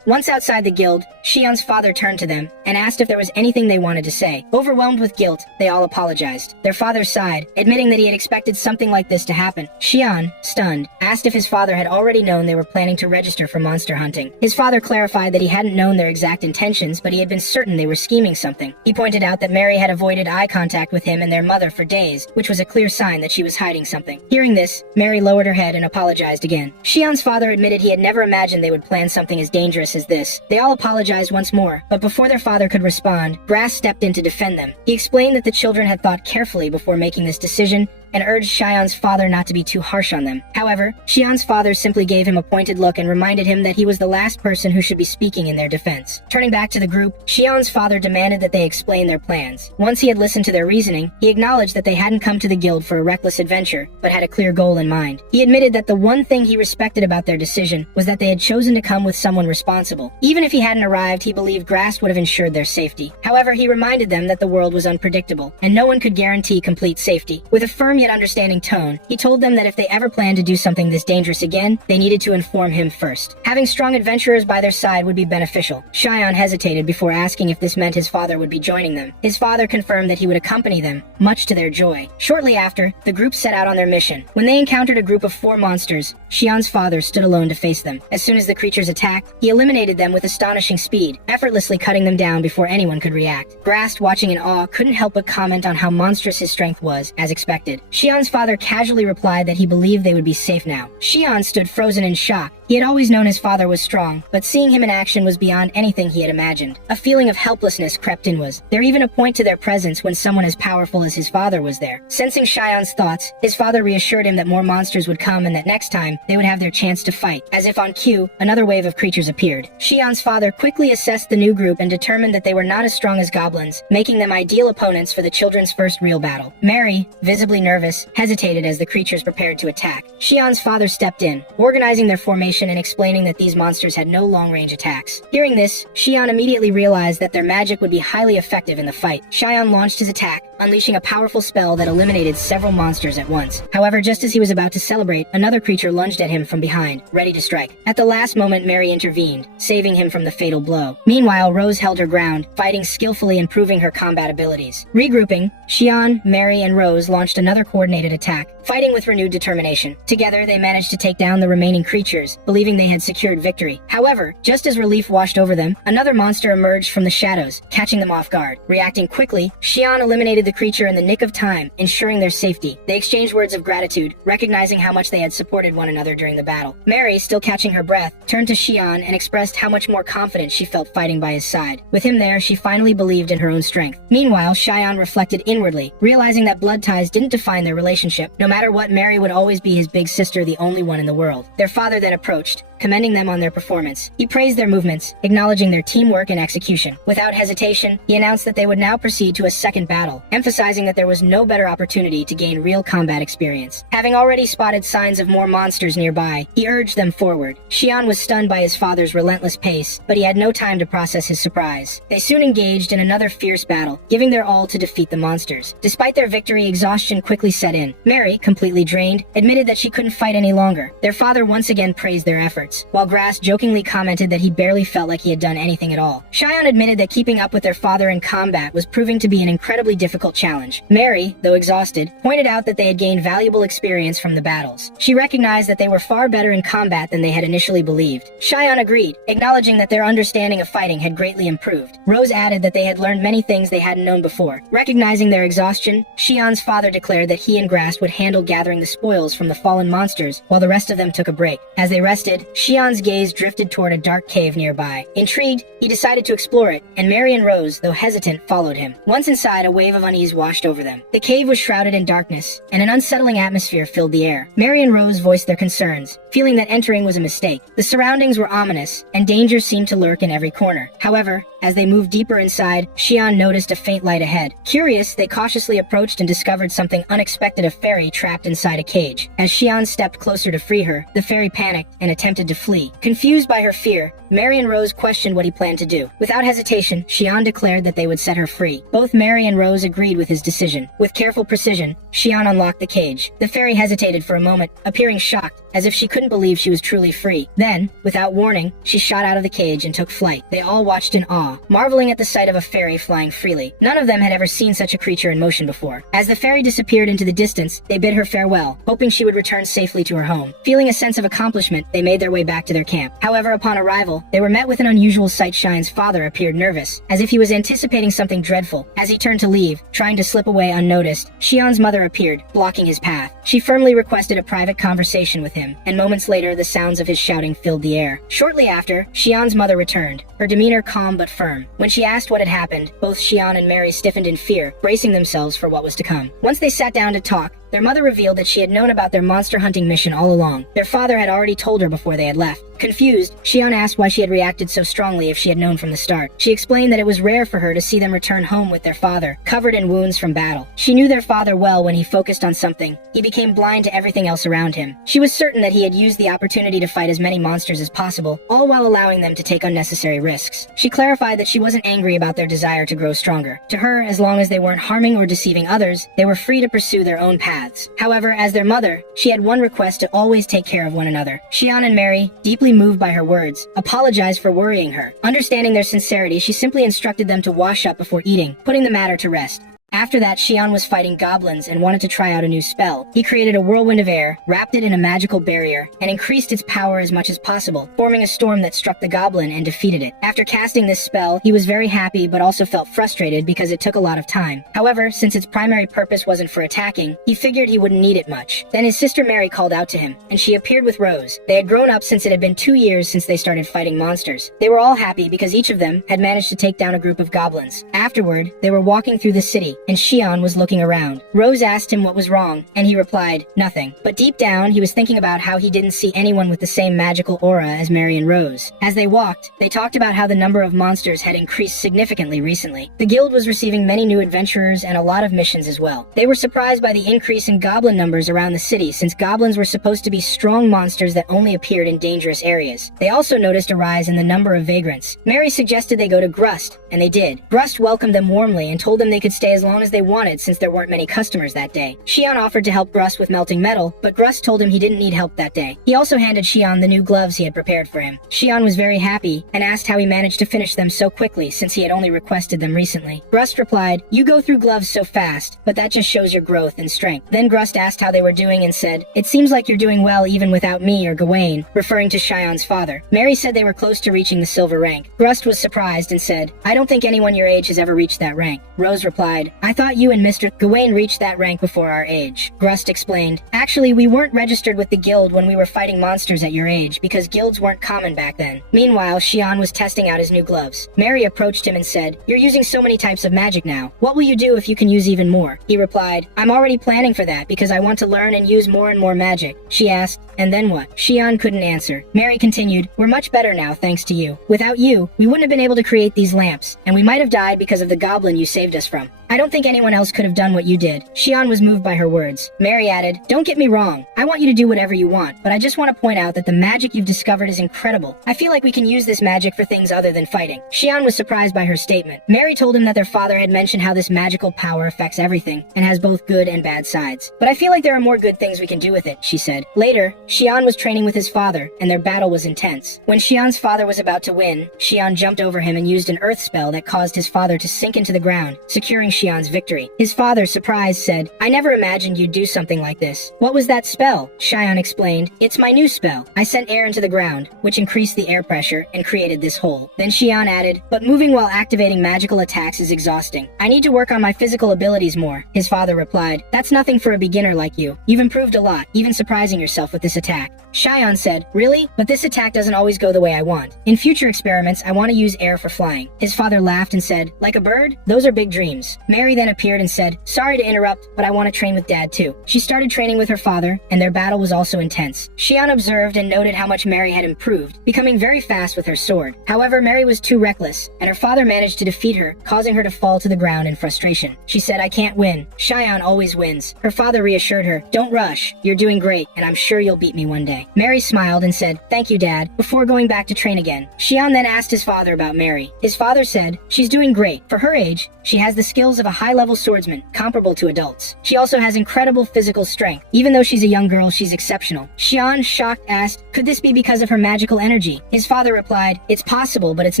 Once outside the guild, Shion's father turned to them and asked if there was anything they wanted to say. Overwhelmed with guilt, they all apologized. Their father sighed, admitting that he had expected something like this to happen. Shion, stunned, asked if his father had already known they were planning to register for monster hunting. His father clarified that he hadn't known their exact intentions, but he had been certain they were scheming something. He pointed out that Mary had avoided eye contact with him and their mother for days, which was a clear sign that she was hiding something. Hearing this, Mary lowered her head and apologized again. Shion's father admitted he had never imagined they would plan something as dangerous as this. They all apologized once more, but before their father could respond, Grast stepped in to defend them. He explained that the children had thought carefully before making this decision and urged Shion's father not to be too harsh on them. However, Shion's father simply gave him a pointed look and reminded him that he was the last person who should be speaking in their defense. Turning back to the group, Shion's father demanded that they explain their plans. Once he had listened to their reasoning, he acknowledged that they hadn't come to the guild for a reckless adventure, but had a clear goal in mind. He admitted that the one thing he respected about their decision was that they had chosen to come with someone responsible. Even if he hadn't arrived, he believed Grast would have ensured their safety. However, he reminded them that the world was unpredictable, and no one could guarantee complete safety. With a firm firm yet understanding tone, he told them that if they ever planned to do something this dangerous again, they needed to inform him first. Having strong adventurers by their side would be beneficial. Shion hesitated before asking if this meant his father would be joining them. His father confirmed that he would accompany them, much to their joy. Shortly after, the group set out on their mission. When they encountered a group of 4 monsters, Shion's father stood alone to face them. As soon as the creatures attacked, he eliminated them with astonishing speed, effortlessly cutting them down before anyone could react. Grast, watching in awe, couldn't help but comment on how monstrous his strength was, as expected. Shion's father casually replied that he believed they would be safe now. Shion stood frozen in shock. He had always known his father was strong, but seeing him in action was beyond anything he had imagined. A feeling of helplessness crept in. Was there even a point to their presence when someone as powerful as his father was there? Sensing Shion's thoughts, his father reassured him that more monsters would come and that next time, they would have their chance to fight. As if on cue, another wave of creatures appeared. Shion's father quickly assessed the new group and determined that they were not as strong as goblins, making them ideal opponents for the children's first real battle. Mary, visibly nervous, hesitated as the creatures prepared to attack. Shion's father stepped in, organizing their formation and explaining that these monsters had no long-range attacks. Hearing this, Shion immediately realized that their magic would be highly effective in the fight. Shion launched his attack, unleashing a powerful spell that eliminated several monsters at once. However, just as he was about to celebrate, another creature lunged at him from behind, ready to strike. At the last moment, Mary intervened, saving him from the fatal blow. Meanwhile, Rose held her ground, fighting skillfully and proving her combat abilities. Regrouping, Shion, Mary, and Rose launched another coordinated attack, fighting with renewed determination. Together, they managed to take down the remaining creatures, believing they had secured victory. However, just as relief washed over them, another monster emerged from the shadows, catching them off guard. Reacting quickly, Shion eliminated the creature in the nick of time, ensuring their safety. They exchanged words of gratitude, recognizing how much they had supported one another during the battle. Mary, still catching her breath, turned to Shion and expressed how much more confident she felt fighting by his side. With him there, she finally believed in her own strength. Meanwhile, Shion reflected inwardly, realizing that blood ties didn't define their relationship. No matter what, Mary would always be his big sister, the only one in the world. Their father then approached, commending them on their performance. He praised their movements, acknowledging their teamwork and execution. Without hesitation, he announced that they would now proceed to a second battle, emphasizing that there was no better opportunity to gain real combat experience. Having already spotted signs of more monsters nearby, he urged them forward. Shion was stunned by his father's relentless pace, but he had no time to process his surprise. They soon engaged in another fierce battle, giving their all to defeat the monsters. Despite their victory, exhaustion quickly set in. Mary, completely drained, admitted that she couldn't fight any longer. Their father once again praised their efforts, while Grast jokingly commented that he barely felt like he had done anything at all. Shion admitted that keeping up with their father in combat was proving to be an incredibly difficult challenge. Mary, though exhausted, pointed out that they had gained valuable experience from the battles. She recognized that they were far better in combat than they had initially believed. Shion agreed, acknowledging that their understanding of fighting had greatly improved. Rose added that they had learned many things they hadn't known before. Recognizing their exhaustion, Shion's father declared that he and Grast would handle gathering the spoils from the fallen monsters while the rest of them took a break. As they rested, Shion's gaze drifted toward a dark cave nearby. Intrigued, he decided to explore it, and Mary and Rose, though hesitant, followed him. Once inside, a wave of unease washed over them. The cave was shrouded in darkness, and an unsettling atmosphere filled the air. Mary and Rose voiced their concerns, feeling that entering was a mistake. The surroundings were ominous, and danger seemed to lurk in every corner. However, as they moved deeper inside, Shion noticed a faint light ahead. Curious, they cautiously approached and discovered something unexpected: a fairy trapped inside a cage. As Shion stepped closer to free her, the fairy panicked and attempted to flee. Confused by her fear, Mary and Rose questioned what he planned to do. Without hesitation, Shion declared that they would set her free. Both Mary and Rose agreed with his decision. With careful precision, Shion unlocked the cage. The fairy hesitated for a moment, appearing shocked, as if she couldn't believe she was truly free. Then, without warning, she shot out of the cage and took flight. They all watched in awe, marveling at the sight of a fairy flying freely. None of them had ever seen such a creature in motion before. As the fairy disappeared into the distance, they bid her farewell, hoping she would return safely to her home. Feeling a sense of accomplishment, they made their way back to their camp. However, upon arrival, they were met with an unusual sight. Shion's father appeared nervous, as if he was anticipating something dreadful. As he turned to leave, trying to slip away unnoticed, Shion's mother appeared, blocking his path. She firmly requested a private conversation with him, and moments later, the sounds of his shouting filled the air. Shortly after, Shion's mother returned, her demeanor calm but firm. When she asked what had happened, both Shion and Mary stiffened in fear, bracing themselves for what was to come. Once they sat down to talk, their mother revealed that she had known about their monster hunting mission all along. Their father had already told her before they had left. Confused, Shion asked why she had reacted so strongly if she had known from the start. She explained that it was rare for her to see them return home with their father, covered in wounds from battle. She knew their father well. When he focused on something, he became blind to everything else around him. She was certain that he had used the opportunity to fight as many monsters as possible, all while allowing them to take unnecessary risks. She clarified that she wasn't angry about their desire to grow stronger. To her, as long as they weren't harming or deceiving others, they were free to pursue their own path. paths. However, as their mother, she had one request: to always take care of one another. Shion and Mary, deeply moved by her words, apologized for worrying her. Understanding their sincerity, she simply instructed them to wash up before eating, putting the matter to rest. After that, Shion was fighting goblins and wanted to try out a new spell. He created a whirlwind of air, wrapped it in a magical barrier, and increased its power as much as possible, forming a storm that struck the goblin and defeated it. After casting this spell, he was very happy but also felt frustrated because it took a lot of time. However, since its primary purpose wasn't for attacking, he figured he wouldn't need it much. Then his sister Mary called out to him, and she appeared with Rose. They had grown up since it had been 2 years since they started fighting monsters. They were all happy because each of them had managed to take down a group of goblins. Afterward, they were walking through the city, and Shion was looking around. Rose asked him what was wrong, and he replied, nothing. But deep down, he was thinking about how he didn't see anyone with the same magical aura as Mary and Rose. As they walked, they talked about how the number of monsters had increased significantly recently. The guild was receiving many new adventurers and a lot of missions as well. They were surprised by the increase in goblin numbers around the city, since goblins were supposed to be strong monsters that only appeared in dangerous areas. They also noticed a rise in the number of vagrants. Mary suggested they go to Grust, and they did. Grust welcomed them warmly and told them they could stay as long as they wanted since there weren't many customers that day. Shion offered to help Grust with melting metal, but Grust told him he didn't need help that day. He also handed Shion the new gloves he had prepared for him. Shion was very happy and asked how he managed to finish them so quickly since he had only requested them recently. Grust replied, you go through gloves so fast, but that just shows your growth and strength. Then Grust asked how they were doing and said, it seems like you're doing well even without me or Gawain, referring to Shion's father. Mary said they were close to reaching the silver rank. Grust was surprised and said, I don't think anyone your age has ever reached that rank. Rose replied, I thought you and Mr. Gawain reached that rank before our age. Grust explained, actually we weren't registered with the guild when we were fighting monsters at your age because guilds weren't common back then. Meanwhile, Shion was testing out his new gloves. Mary approached him and said, you're using so many types of magic now. What will you do if you can use even more? He replied, I'm already planning for that because I want to learn and use more and more magic. She asked, and then what? Shion couldn't answer. Mary continued, we're much better now thanks to you. Without you, we wouldn't have been able to create these lamps, and we might have died because of the goblin you saved us from. I don't think anyone else could have done what you did. Shion was moved by her words. Mary added, don't get me wrong. I want you to do whatever you want, but I just want to point out that the magic you've discovered is incredible. I feel like we can use this magic for things other than fighting. Shion was surprised by her statement. Mary told him that their father had mentioned how this magical power affects everything and has both good and bad sides. But I feel like there are more good things we can do with it, she said. Later, Shion was training with his father, and their battle was intense. When Shion's father was about to win, Shion jumped over him and used an earth spell that caused his father to sink into the ground, securing Shion's victory. His father, surprised, said, I never imagined you'd do something like this. What was that spell? Shion explained, it's my new spell. I sent air into the ground, which increased the air pressure and created this hole. Then Shion added, but moving while activating magical attacks is exhausting. I need to work on my physical abilities more. His father replied, that's nothing for a beginner like you. You've improved a lot, even surprising yourself with this attack. Shion said, really? But this attack doesn't always go the way I want. In future experiments, I want to use air for flying. His father laughed and said, like a bird? Those are big dreams. Mary then appeared and said, sorry to interrupt, but I want to train with Dad too. She started training with her father, and their battle was also intense. Shion observed and noted how much Mary had improved, becoming very fast with her sword. However, Mary was too reckless, and her father managed to defeat her, causing her to fall to the ground in frustration. She said, I can't win. Shion always wins. Her father reassured her, don't rush. You're doing great, and I'm sure you'll beat me one day. Mary smiled and said, thank you, Dad, before going back to train again. Shion then asked his father about Mary. His father said, she's doing great. For her age, she has the skills of a high-level swordsman, comparable to adults. She also has incredible physical strength. Even though she's a young girl, she's exceptional. Shion, shocked, asked, could this be because of her magical energy? His father replied, it's possible, but it's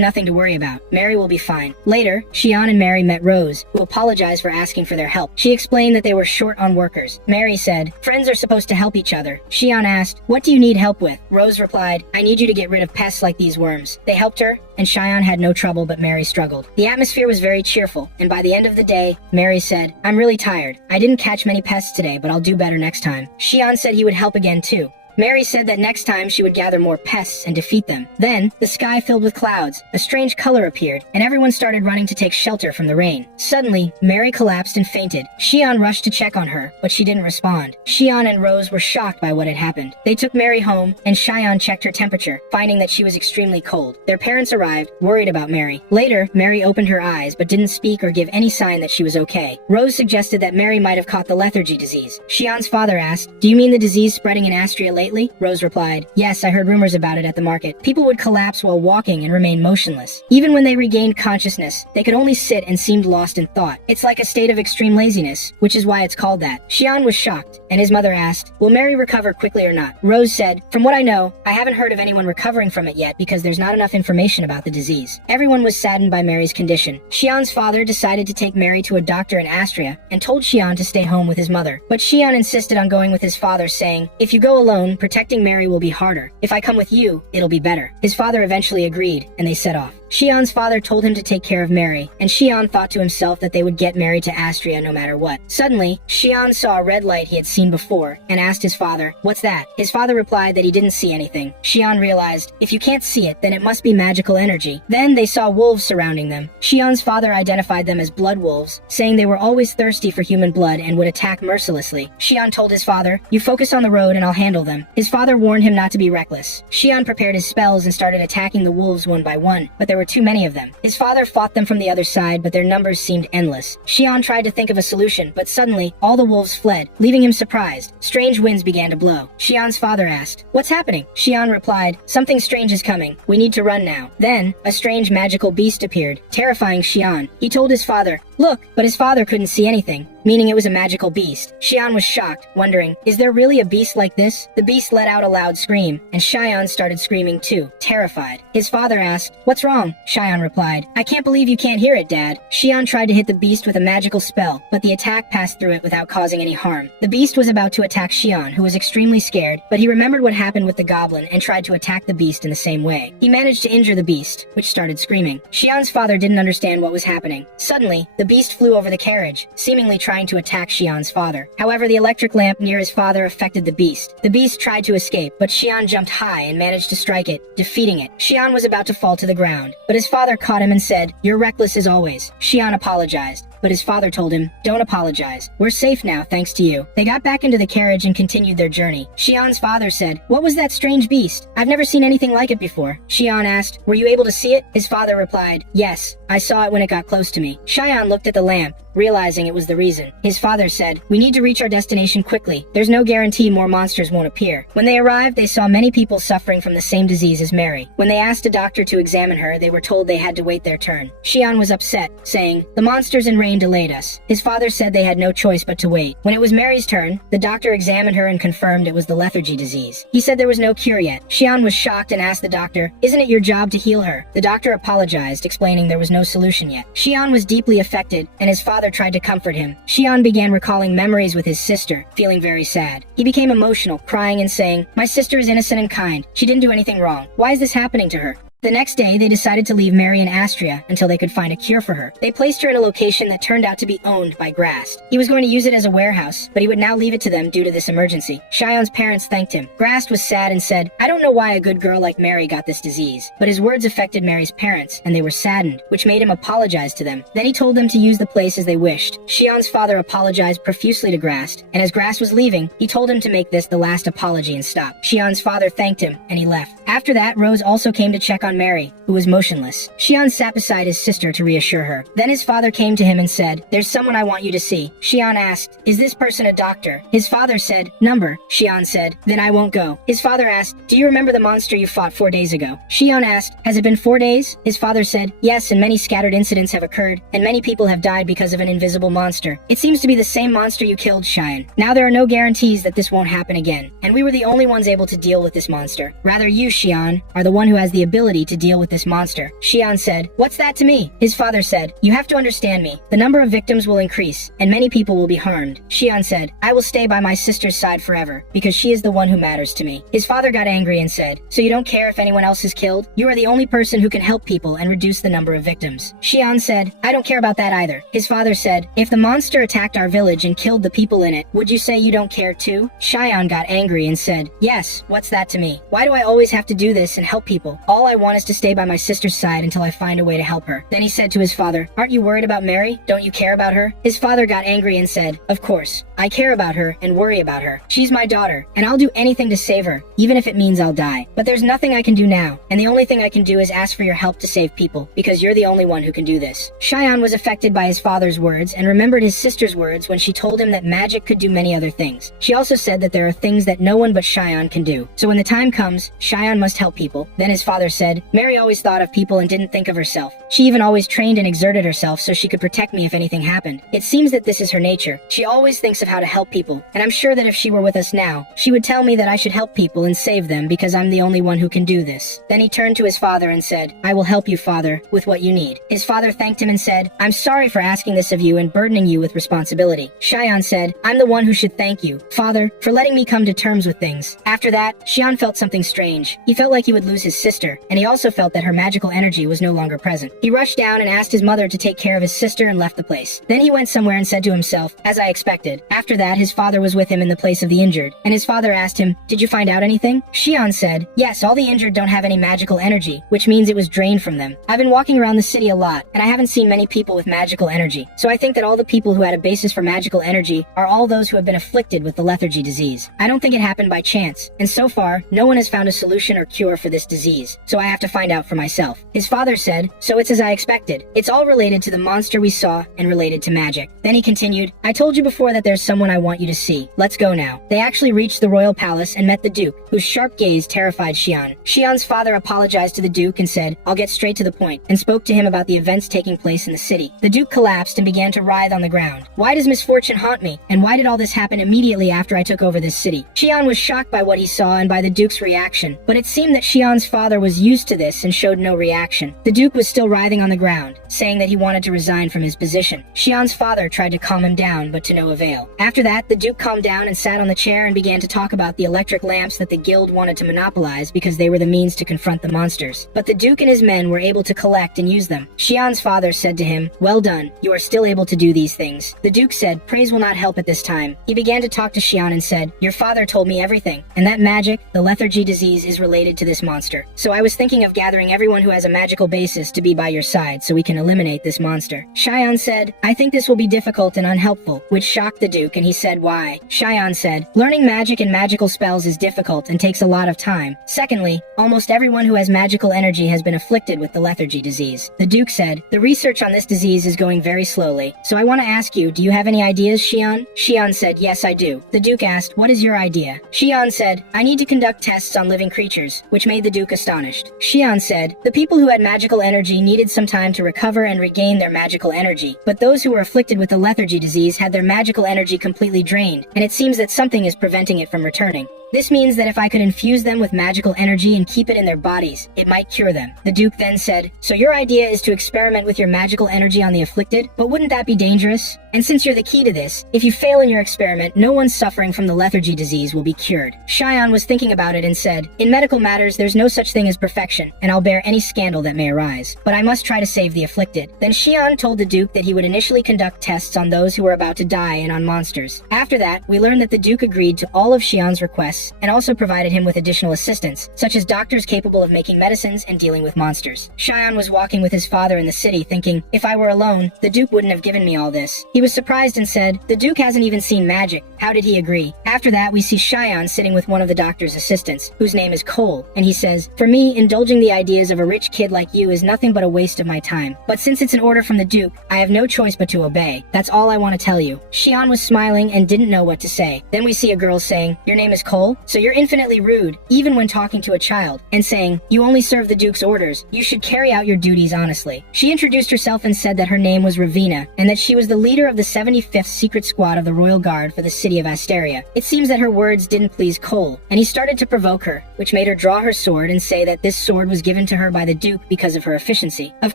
nothing to worry about. Mary will be fine. Later, Shion and Mary met Rose, who apologized for asking for their help. She explained that they were short on workers. Mary said, friends are supposed to help each other. Shion asked, what do you need help with? Rose replied, I need you to get rid of pests like these worms. They helped her, and Shion had no trouble, but Mary struggled. The atmosphere was very cheerful, and by the end of the day, Mary said, I'm really tired. I didn't catch many pests today, but I'll do better next time. Shion said he would help again too. Mary said that next time she would gather more pests and defeat them. Then, the sky filled with clouds, a strange color appeared, and everyone started running to take shelter from the rain. Suddenly, Mary collapsed and fainted. Shion rushed to check on her, but she didn't respond. Shion and Rose were shocked by what had happened. They took Mary home, and Shion checked her temperature, finding that she was extremely cold. Their parents arrived, worried about Mary. Later, Mary opened her eyes, but didn't speak or give any sign that she was okay. Rose suggested that Mary might have caught the lethargy disease. Shion's father asked, do you mean the disease spreading in Astria lately? lately? Rose replied. Yes, I heard rumors about it at the market. People would collapse while walking and remain motionless. Even when they regained consciousness, they could only sit and seemed lost in thought. It's like a state of extreme laziness, which is why it's called that. Xian was shocked, and his mother asked, will Mary recover quickly or not? Rose said, from what I know, I haven't heard of anyone recovering from it yet because there's not enough information about the disease. Everyone was saddened by Mary's condition. Xian's father decided to take Mary to a doctor in Astria and told Xian to stay home with his mother. But Xian insisted on going with his father, saying, if you go alone, protecting Mary will be harder. If I come with you, it'll be better. His father eventually agreed, and they set off. Xian's father told him to take care of Mary, and Xian thought to himself that they would get Mary to Astria no matter what. Suddenly, Xian saw a red light he had seen before, and asked his father, what's that? His father replied that he didn't see anything. Xian realized, if you can't see it, then it must be magical energy. Then they saw wolves surrounding them. Xian's father identified them as blood wolves, saying they were always thirsty for human blood and would attack mercilessly. Xian told his father, you focus on the road and I'll handle them. His father warned him not to be reckless. Xian prepared his spells and started attacking the wolves one by one, but there were too many of them. His father fought them from the other side, but their numbers seemed endless. Xian tried to think of a solution, but suddenly, all the wolves fled, leaving him surprised. Strange winds began to blow. Xian's father asked, what's happening? Xian replied, something strange is coming. We need to run now. Then, a strange magical beast appeared, terrifying Xian. He told his father, look, but his father couldn't see anything, meaning it was a magical beast. Xian was shocked, wondering, is there really a beast like this? The beast let out a loud scream, and Xian started screaming too, terrified. His father asked, what's wrong? Xian replied, I can't believe you can't hear it, Dad. Xian tried to hit the beast with a magical spell, but the attack passed through it without causing any harm. The beast was about to attack Xian, who was extremely scared, but he remembered what happened with the goblin and tried to attack the beast in the same way. He managed to injure the beast, which started screaming. Xian's father didn't understand what was happening. Suddenly, the beast flew over the carriage, seemingly trying to attack Xian's father. However, the electric lamp near his father affected the beast. The beast tried to escape, but Xian jumped high and managed to strike it, defeating it. Xian was about to fall to the ground, but his father caught him and said, you're reckless as always. Xian apologized, but his father told him, don't apologize. We're safe now thanks to you. They got back into the carriage and continued their journey. Xian's father said, what was that strange beast? I've never seen anything like it before. Xian asked, were you able to see it? His father replied, yes, I saw it when it got close to me. Xian looked at the lamp, realizing it was the reason. His father said, we need to reach our destination quickly. There's no guarantee more monsters won't appear. When they arrived, they saw many people suffering from the same disease as Mary. When they asked a doctor to examine her, they were told they had to wait their turn. Xian was upset, saying, the monsters and rain delayed us. His father said they had no choice but to wait. When it was Mary's turn, the doctor examined her and confirmed it was the lethargy disease. He said there was no cure yet. Xian was shocked and asked the doctor, isn't it your job to heal her? The doctor apologized, explaining there was no solution yet. Xian was deeply affected, and his father tried to comfort him. Xian began recalling memories with his sister, feeling very sad. He became emotional, crying and saying, my sister is innocent and kind. She didn't do anything wrong. Why is this happening to her? The next day, they decided to leave Mary in Astria until they could find a cure for her. They placed her in a location that turned out to be owned by Grast. He was going to use it as a warehouse, but he would now leave it to them due to this emergency. Xian's parents thanked him. Grast was sad and said, I don't know why a good girl like Mary got this disease, but his words affected Mary's parents, and they were saddened, which made him apologize to them. Then he told them to use the place as they wished. Xian's father apologized profusely to Grast, and as Grast was leaving, he told him to make this the last apology and stop. Xian's father thanked him, and he left. After that, Rose also came to check on Mary, who was motionless. Xian sat beside his sister to reassure her. Then his father came to him and said, there's someone I want you to see. Xian asked, is this person a doctor? His father said, number. Xian said, then I won't go. His father asked, do you remember the monster you fought 4 days ago? Xian asked, has it been 4 days? His father said, yes, and many scattered incidents have occurred, and many people have died because of an invisible monster. It seems to be the same monster you killed, Xian. Now there are no guarantees that this won't happen again, and we were the only ones able to deal with this monster. Rather, you, Xian, are the one who has the ability to deal with this monster. Xian said, what's that to me? His father said, you have to understand me. The number of victims will increase, and many people will be harmed. Xian said, I will stay by my sister's side forever, because she is the one who matters to me. His father got angry and said, so you don't care if anyone else is killed? You are the only person who can help people and reduce the number of victims. Xian said, I don't care about that either. His father said, if the monster attacked our village and killed the people in it, would you say you don't care too? Xian got angry and said, yes, what's that to me? Why do I always have to do this and help people? All I want want is to stay by my sister's side until I find a way to help her." Then he said to his father, "Aren't you worried about Mary? Don't you care about her?" His father got angry and said, "Of course. I care about her and worry about her. She's my daughter, and I'll do anything to save her, even if it means I'll die. But there's nothing I can do now, and the only thing I can do is ask for your help to save people, because you're the only one who can do this." Cheyenne was affected by his father's words and remembered his sister's words when she told him that magic could do many other things. She also said that there are things that no one but Cheyenne can do. So when the time comes, Cheyenne must help people. Then his father said, "Mary always thought of people and didn't think of herself. She even always trained and exerted herself so she could protect me if anything happened. It seems that this is her nature. She always thinks of how to help people, and I'm sure that if she were with us now, she would tell me that I should help people and save them because I'm the only one who can do this." Then he turned to his father and said, "I will help you, father, with what you need." His father thanked him and said, "I'm sorry for asking this of you and burdening you with responsibility." Cheyenne said, "I'm the one who should thank you, father, for letting me come to terms with things." After that, Cheyenne felt something strange. He felt like he would lose his sister, and he also felt that her magical energy was no longer present. He rushed down and asked his mother to take care of his sister and left the place. Then he went somewhere and said to himself, "As I expected." After that, his father was with him in the place of the injured, and his father asked him, "Did you find out anything?" Cheyenne said, "Yes, all the injured don't have any magical energy, which means it was drained from them. I've been walking around the city a lot, and I haven't seen many people with magical energy. So I think that all the people who had a basis for magical energy are all those who have been afflicted with the lethargy disease. I don't think it happened by chance, and so far, no one has found a solution or cure for this disease, so I have to find out for myself." His father said, "So it's as I expected. It's all related to the monster we saw and related to magic." Then he continued, "I told you before that there's someone I want you to see. Let's go now." They actually reached the royal palace and met the Duke, whose sharp gaze terrified Cheyenne. Cheyenne's father apologized to the Duke and said, "I'll get straight to the point," and spoke to him about the events taking place in the city. The Duke collapsed and began to writhe on the ground. "Why does misfortune haunt me? And why did all this happen immediately after I took over this city?" Cheyenne was shocked by what he saw and by the Duke's reaction, but it seemed that Cheyenne's father was used to this and showed no reaction. The Duke was still writhing on the ground, saying that he wanted to resign from his position. Cheyenne's father tried to calm him down, but to no avail. After that, the Duke calmed down and sat on the chair and began to talk about the electric lamps that the guild wanted to monopolize because they were the means to confront the monsters. But the Duke and his men were able to collect and use them. Cheyenne's father said to him, "Well done, you are still able to do these things." The Duke said, "Praise will not help at this time." He began to talk to Cheyenne and said, "Your father told me everything, and that magic, the lethargy disease, is related to this monster. So I was thinking of gathering everyone who has a magical basis to be by your side so we can eliminate this monster." Cheyenne said, "I think this will be difficult and unhelpful," which shocked the Duke, and he said, "Why?" Cheyenne said, "Learning magic and magical spells is difficult and takes a lot of time. Secondly, almost everyone who has magical energy has been afflicted with the lethargy disease." The Duke said, "The research on this disease is going very slowly, so I want to ask you, do you have any ideas, Cheyenne?" Cheyenne said, "Yes, I do." The Duke asked, "What is your idea?" Cheyenne said, "I need to conduct tests on living creatures," which made the Duke astonished. Cheyenne said, "The people who had magical energy needed some time to recover and regain their magical energy, but those who were afflicted with the lethargy disease had their magical energy completely drained, and it seems that something is preventing it from returning. This means that if I could infuse them with magical energy and keep it in their bodies, it might cure them." The Duke then said, "So your idea is to experiment with your magical energy on the afflicted? But wouldn't that be dangerous? And since you're the key to this, if you fail in your experiment, no one suffering from the lethargy disease will be cured." Cheyenne was thinking about it and said, "In medical matters, there's no such thing as perfection, and I'll bear any scandal that may arise. But I must try to save the afflicted." Then Cheyenne told the Duke that he would initially conduct tests on those who were about to die and on monsters. After that, we learned that the Duke agreed to all of Cheyenne's requests and also provided him with additional assistance, such as doctors capable of making medicines and dealing with monsters. Cheyenne was walking with his father in the city thinking, "If I were alone, the Duke wouldn't have given me all this." He was surprised and said, "The Duke hasn't even seen magic. How did he agree?" After that, we see Cheyenne sitting with one of the doctor's assistants, whose name is Cole, and he says, "For me, indulging the ideas of a rich kid like you is nothing but a waste of my time. But since it's an order from the Duke, I have no choice but to obey. That's all I want to tell you." Cheyenne was smiling and didn't know what to say. Then we see a girl saying, "Your name is Cole? So you're infinitely rude, even when talking to a child," and saying, "You only serve the Duke's orders. You should carry out your duties honestly." She introduced herself and said that her name was Ravina, and that she was the leader of the 75th Secret Squad of the Royal Guard for the city of Asteria. It seems that her words didn't please Cole, and he started to provoke her, which made her draw her sword and say that this sword was given to her by the Duke because of her efficiency. Of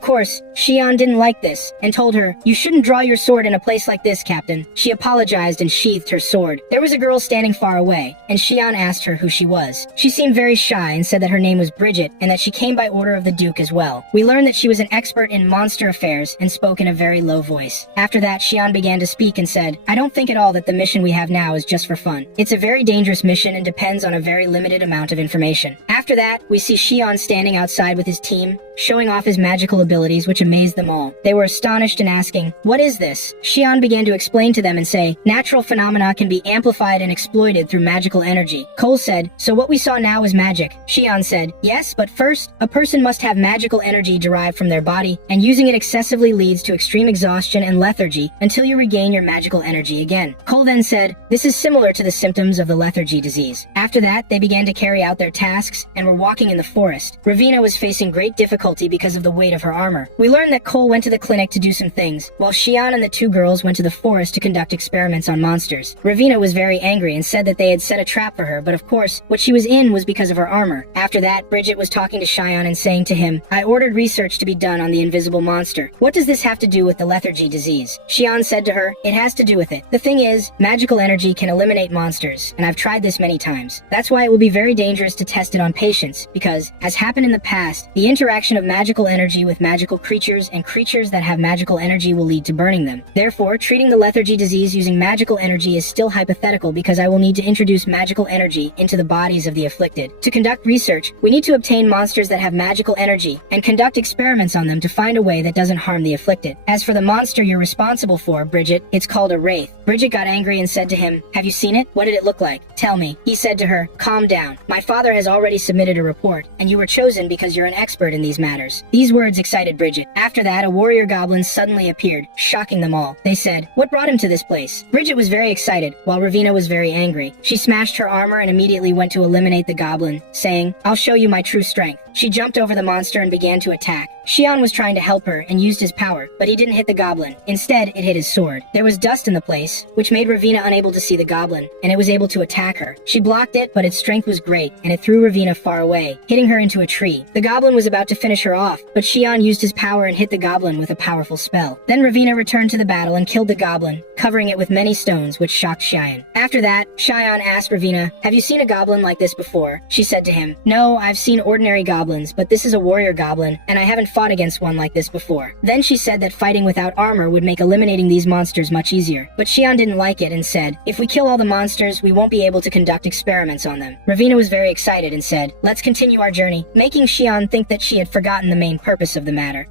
course, Cheyenne didn't like this, and told her, "You shouldn't draw your sword in a place like this, Captain." She apologized and sheathed her sword. There was a girl standing far away, and Cheyenne asked her who she was. She seemed very shy and said that her name was Bridget, and that she came by order of the Duke as well. We learned that she was an expert in monster affairs and spoke in a very low voice. After that, Cheyenne began to speak and said, "I don't think at all that the mission we have have now is just for fun. It's a very dangerous mission and depends on a very limited amount of information. After that, we see Shion standing outside with his team, showing off his magical abilities, which amazed them all. They were astonished and asking, "What is this?" Shion began to explain to them and say, "Natural phenomena can be amplified and exploited through magical energy." Cole said, "So what we saw now is magic?" Shion said, "Yes, but first, a person must have magical energy derived from their body, and using it excessively leads to extreme exhaustion and lethargy until you regain your magical energy again." Cole then said, "This is similar to the symptoms of the lethargy disease." After that, they began to carry out their tasks and were walking in the forest. Ravina was facing great difficulty because of the weight of her armor. We learned that Cole went to the clinic to do some things, while Shion and the two girls went to the forest to conduct experiments on monsters. Ravina was very angry and said that they had set a trap for her, but of course, what she was in was because of her armor. After that, Bridget was talking to Shion and saying to him, "I ordered research to be done on the invisible monster. What does this have to do with the lethargy disease?" Shion said to her, "It has to do with it. The thing is, magical energy can eliminate monsters, and I've tried this many times. That's why it will be very dangerous to test it on patients, because, as happened in the past, the interaction of magical energy with magical creatures and creatures that have magical energy will lead to burning them. Therefore, treating the lethargy disease using magical energy is still hypothetical because I will need to introduce magical energy into the bodies of the afflicted. To conduct research, we need to obtain monsters that have magical energy and conduct experiments on them to find a way that doesn't harm the afflicted. As for the monster you're responsible for, Bridget, it's called a wraith." Bridget got angry and said to him, "Have you seen it? What did it look like? Tell me." He said to her, "Calm down. My father has already submitted a report, and you were chosen because you're an expert in these matters." These words excited Bridget. After that, a warrior goblin suddenly appeared, shocking them all. They said, "What brought him to this place?" Bridget was very excited, while Ravina was very angry. She smashed her armor and immediately went to eliminate the goblin, saying, "I'll show you my true strength." She jumped over the monster and began to attack. Shion was trying to help her and used his power, but he didn't hit the goblin. Instead, it hit his sword. There was dust in the place, which made Ravina unable to see the goblin, and it was able to attack her. She blocked it, but its strength was great, and it threw Ravina far away, hitting her into a tree. The goblin was about to finish her off, but Shion used his power and hit the goblin with a powerful spell. Then Ravina returned to the battle and killed the goblin, covering it with many stones, which shocked Shion. After that, Shion asked Ravina, "Have you seen a goblin like this before?" She said to him, "No, I've seen ordinary goblins, but this is a warrior goblin, and I haven't fought against one like this before." Then she said that fighting without armor would make eliminating these monsters much easier. But Shion didn't like it and said, "If we kill all the monsters, we won't be able to conduct experiments on them." Ravina was very excited and said, "Let's continue our journey," making Shion think that she had forgotten the main purpose of the matter.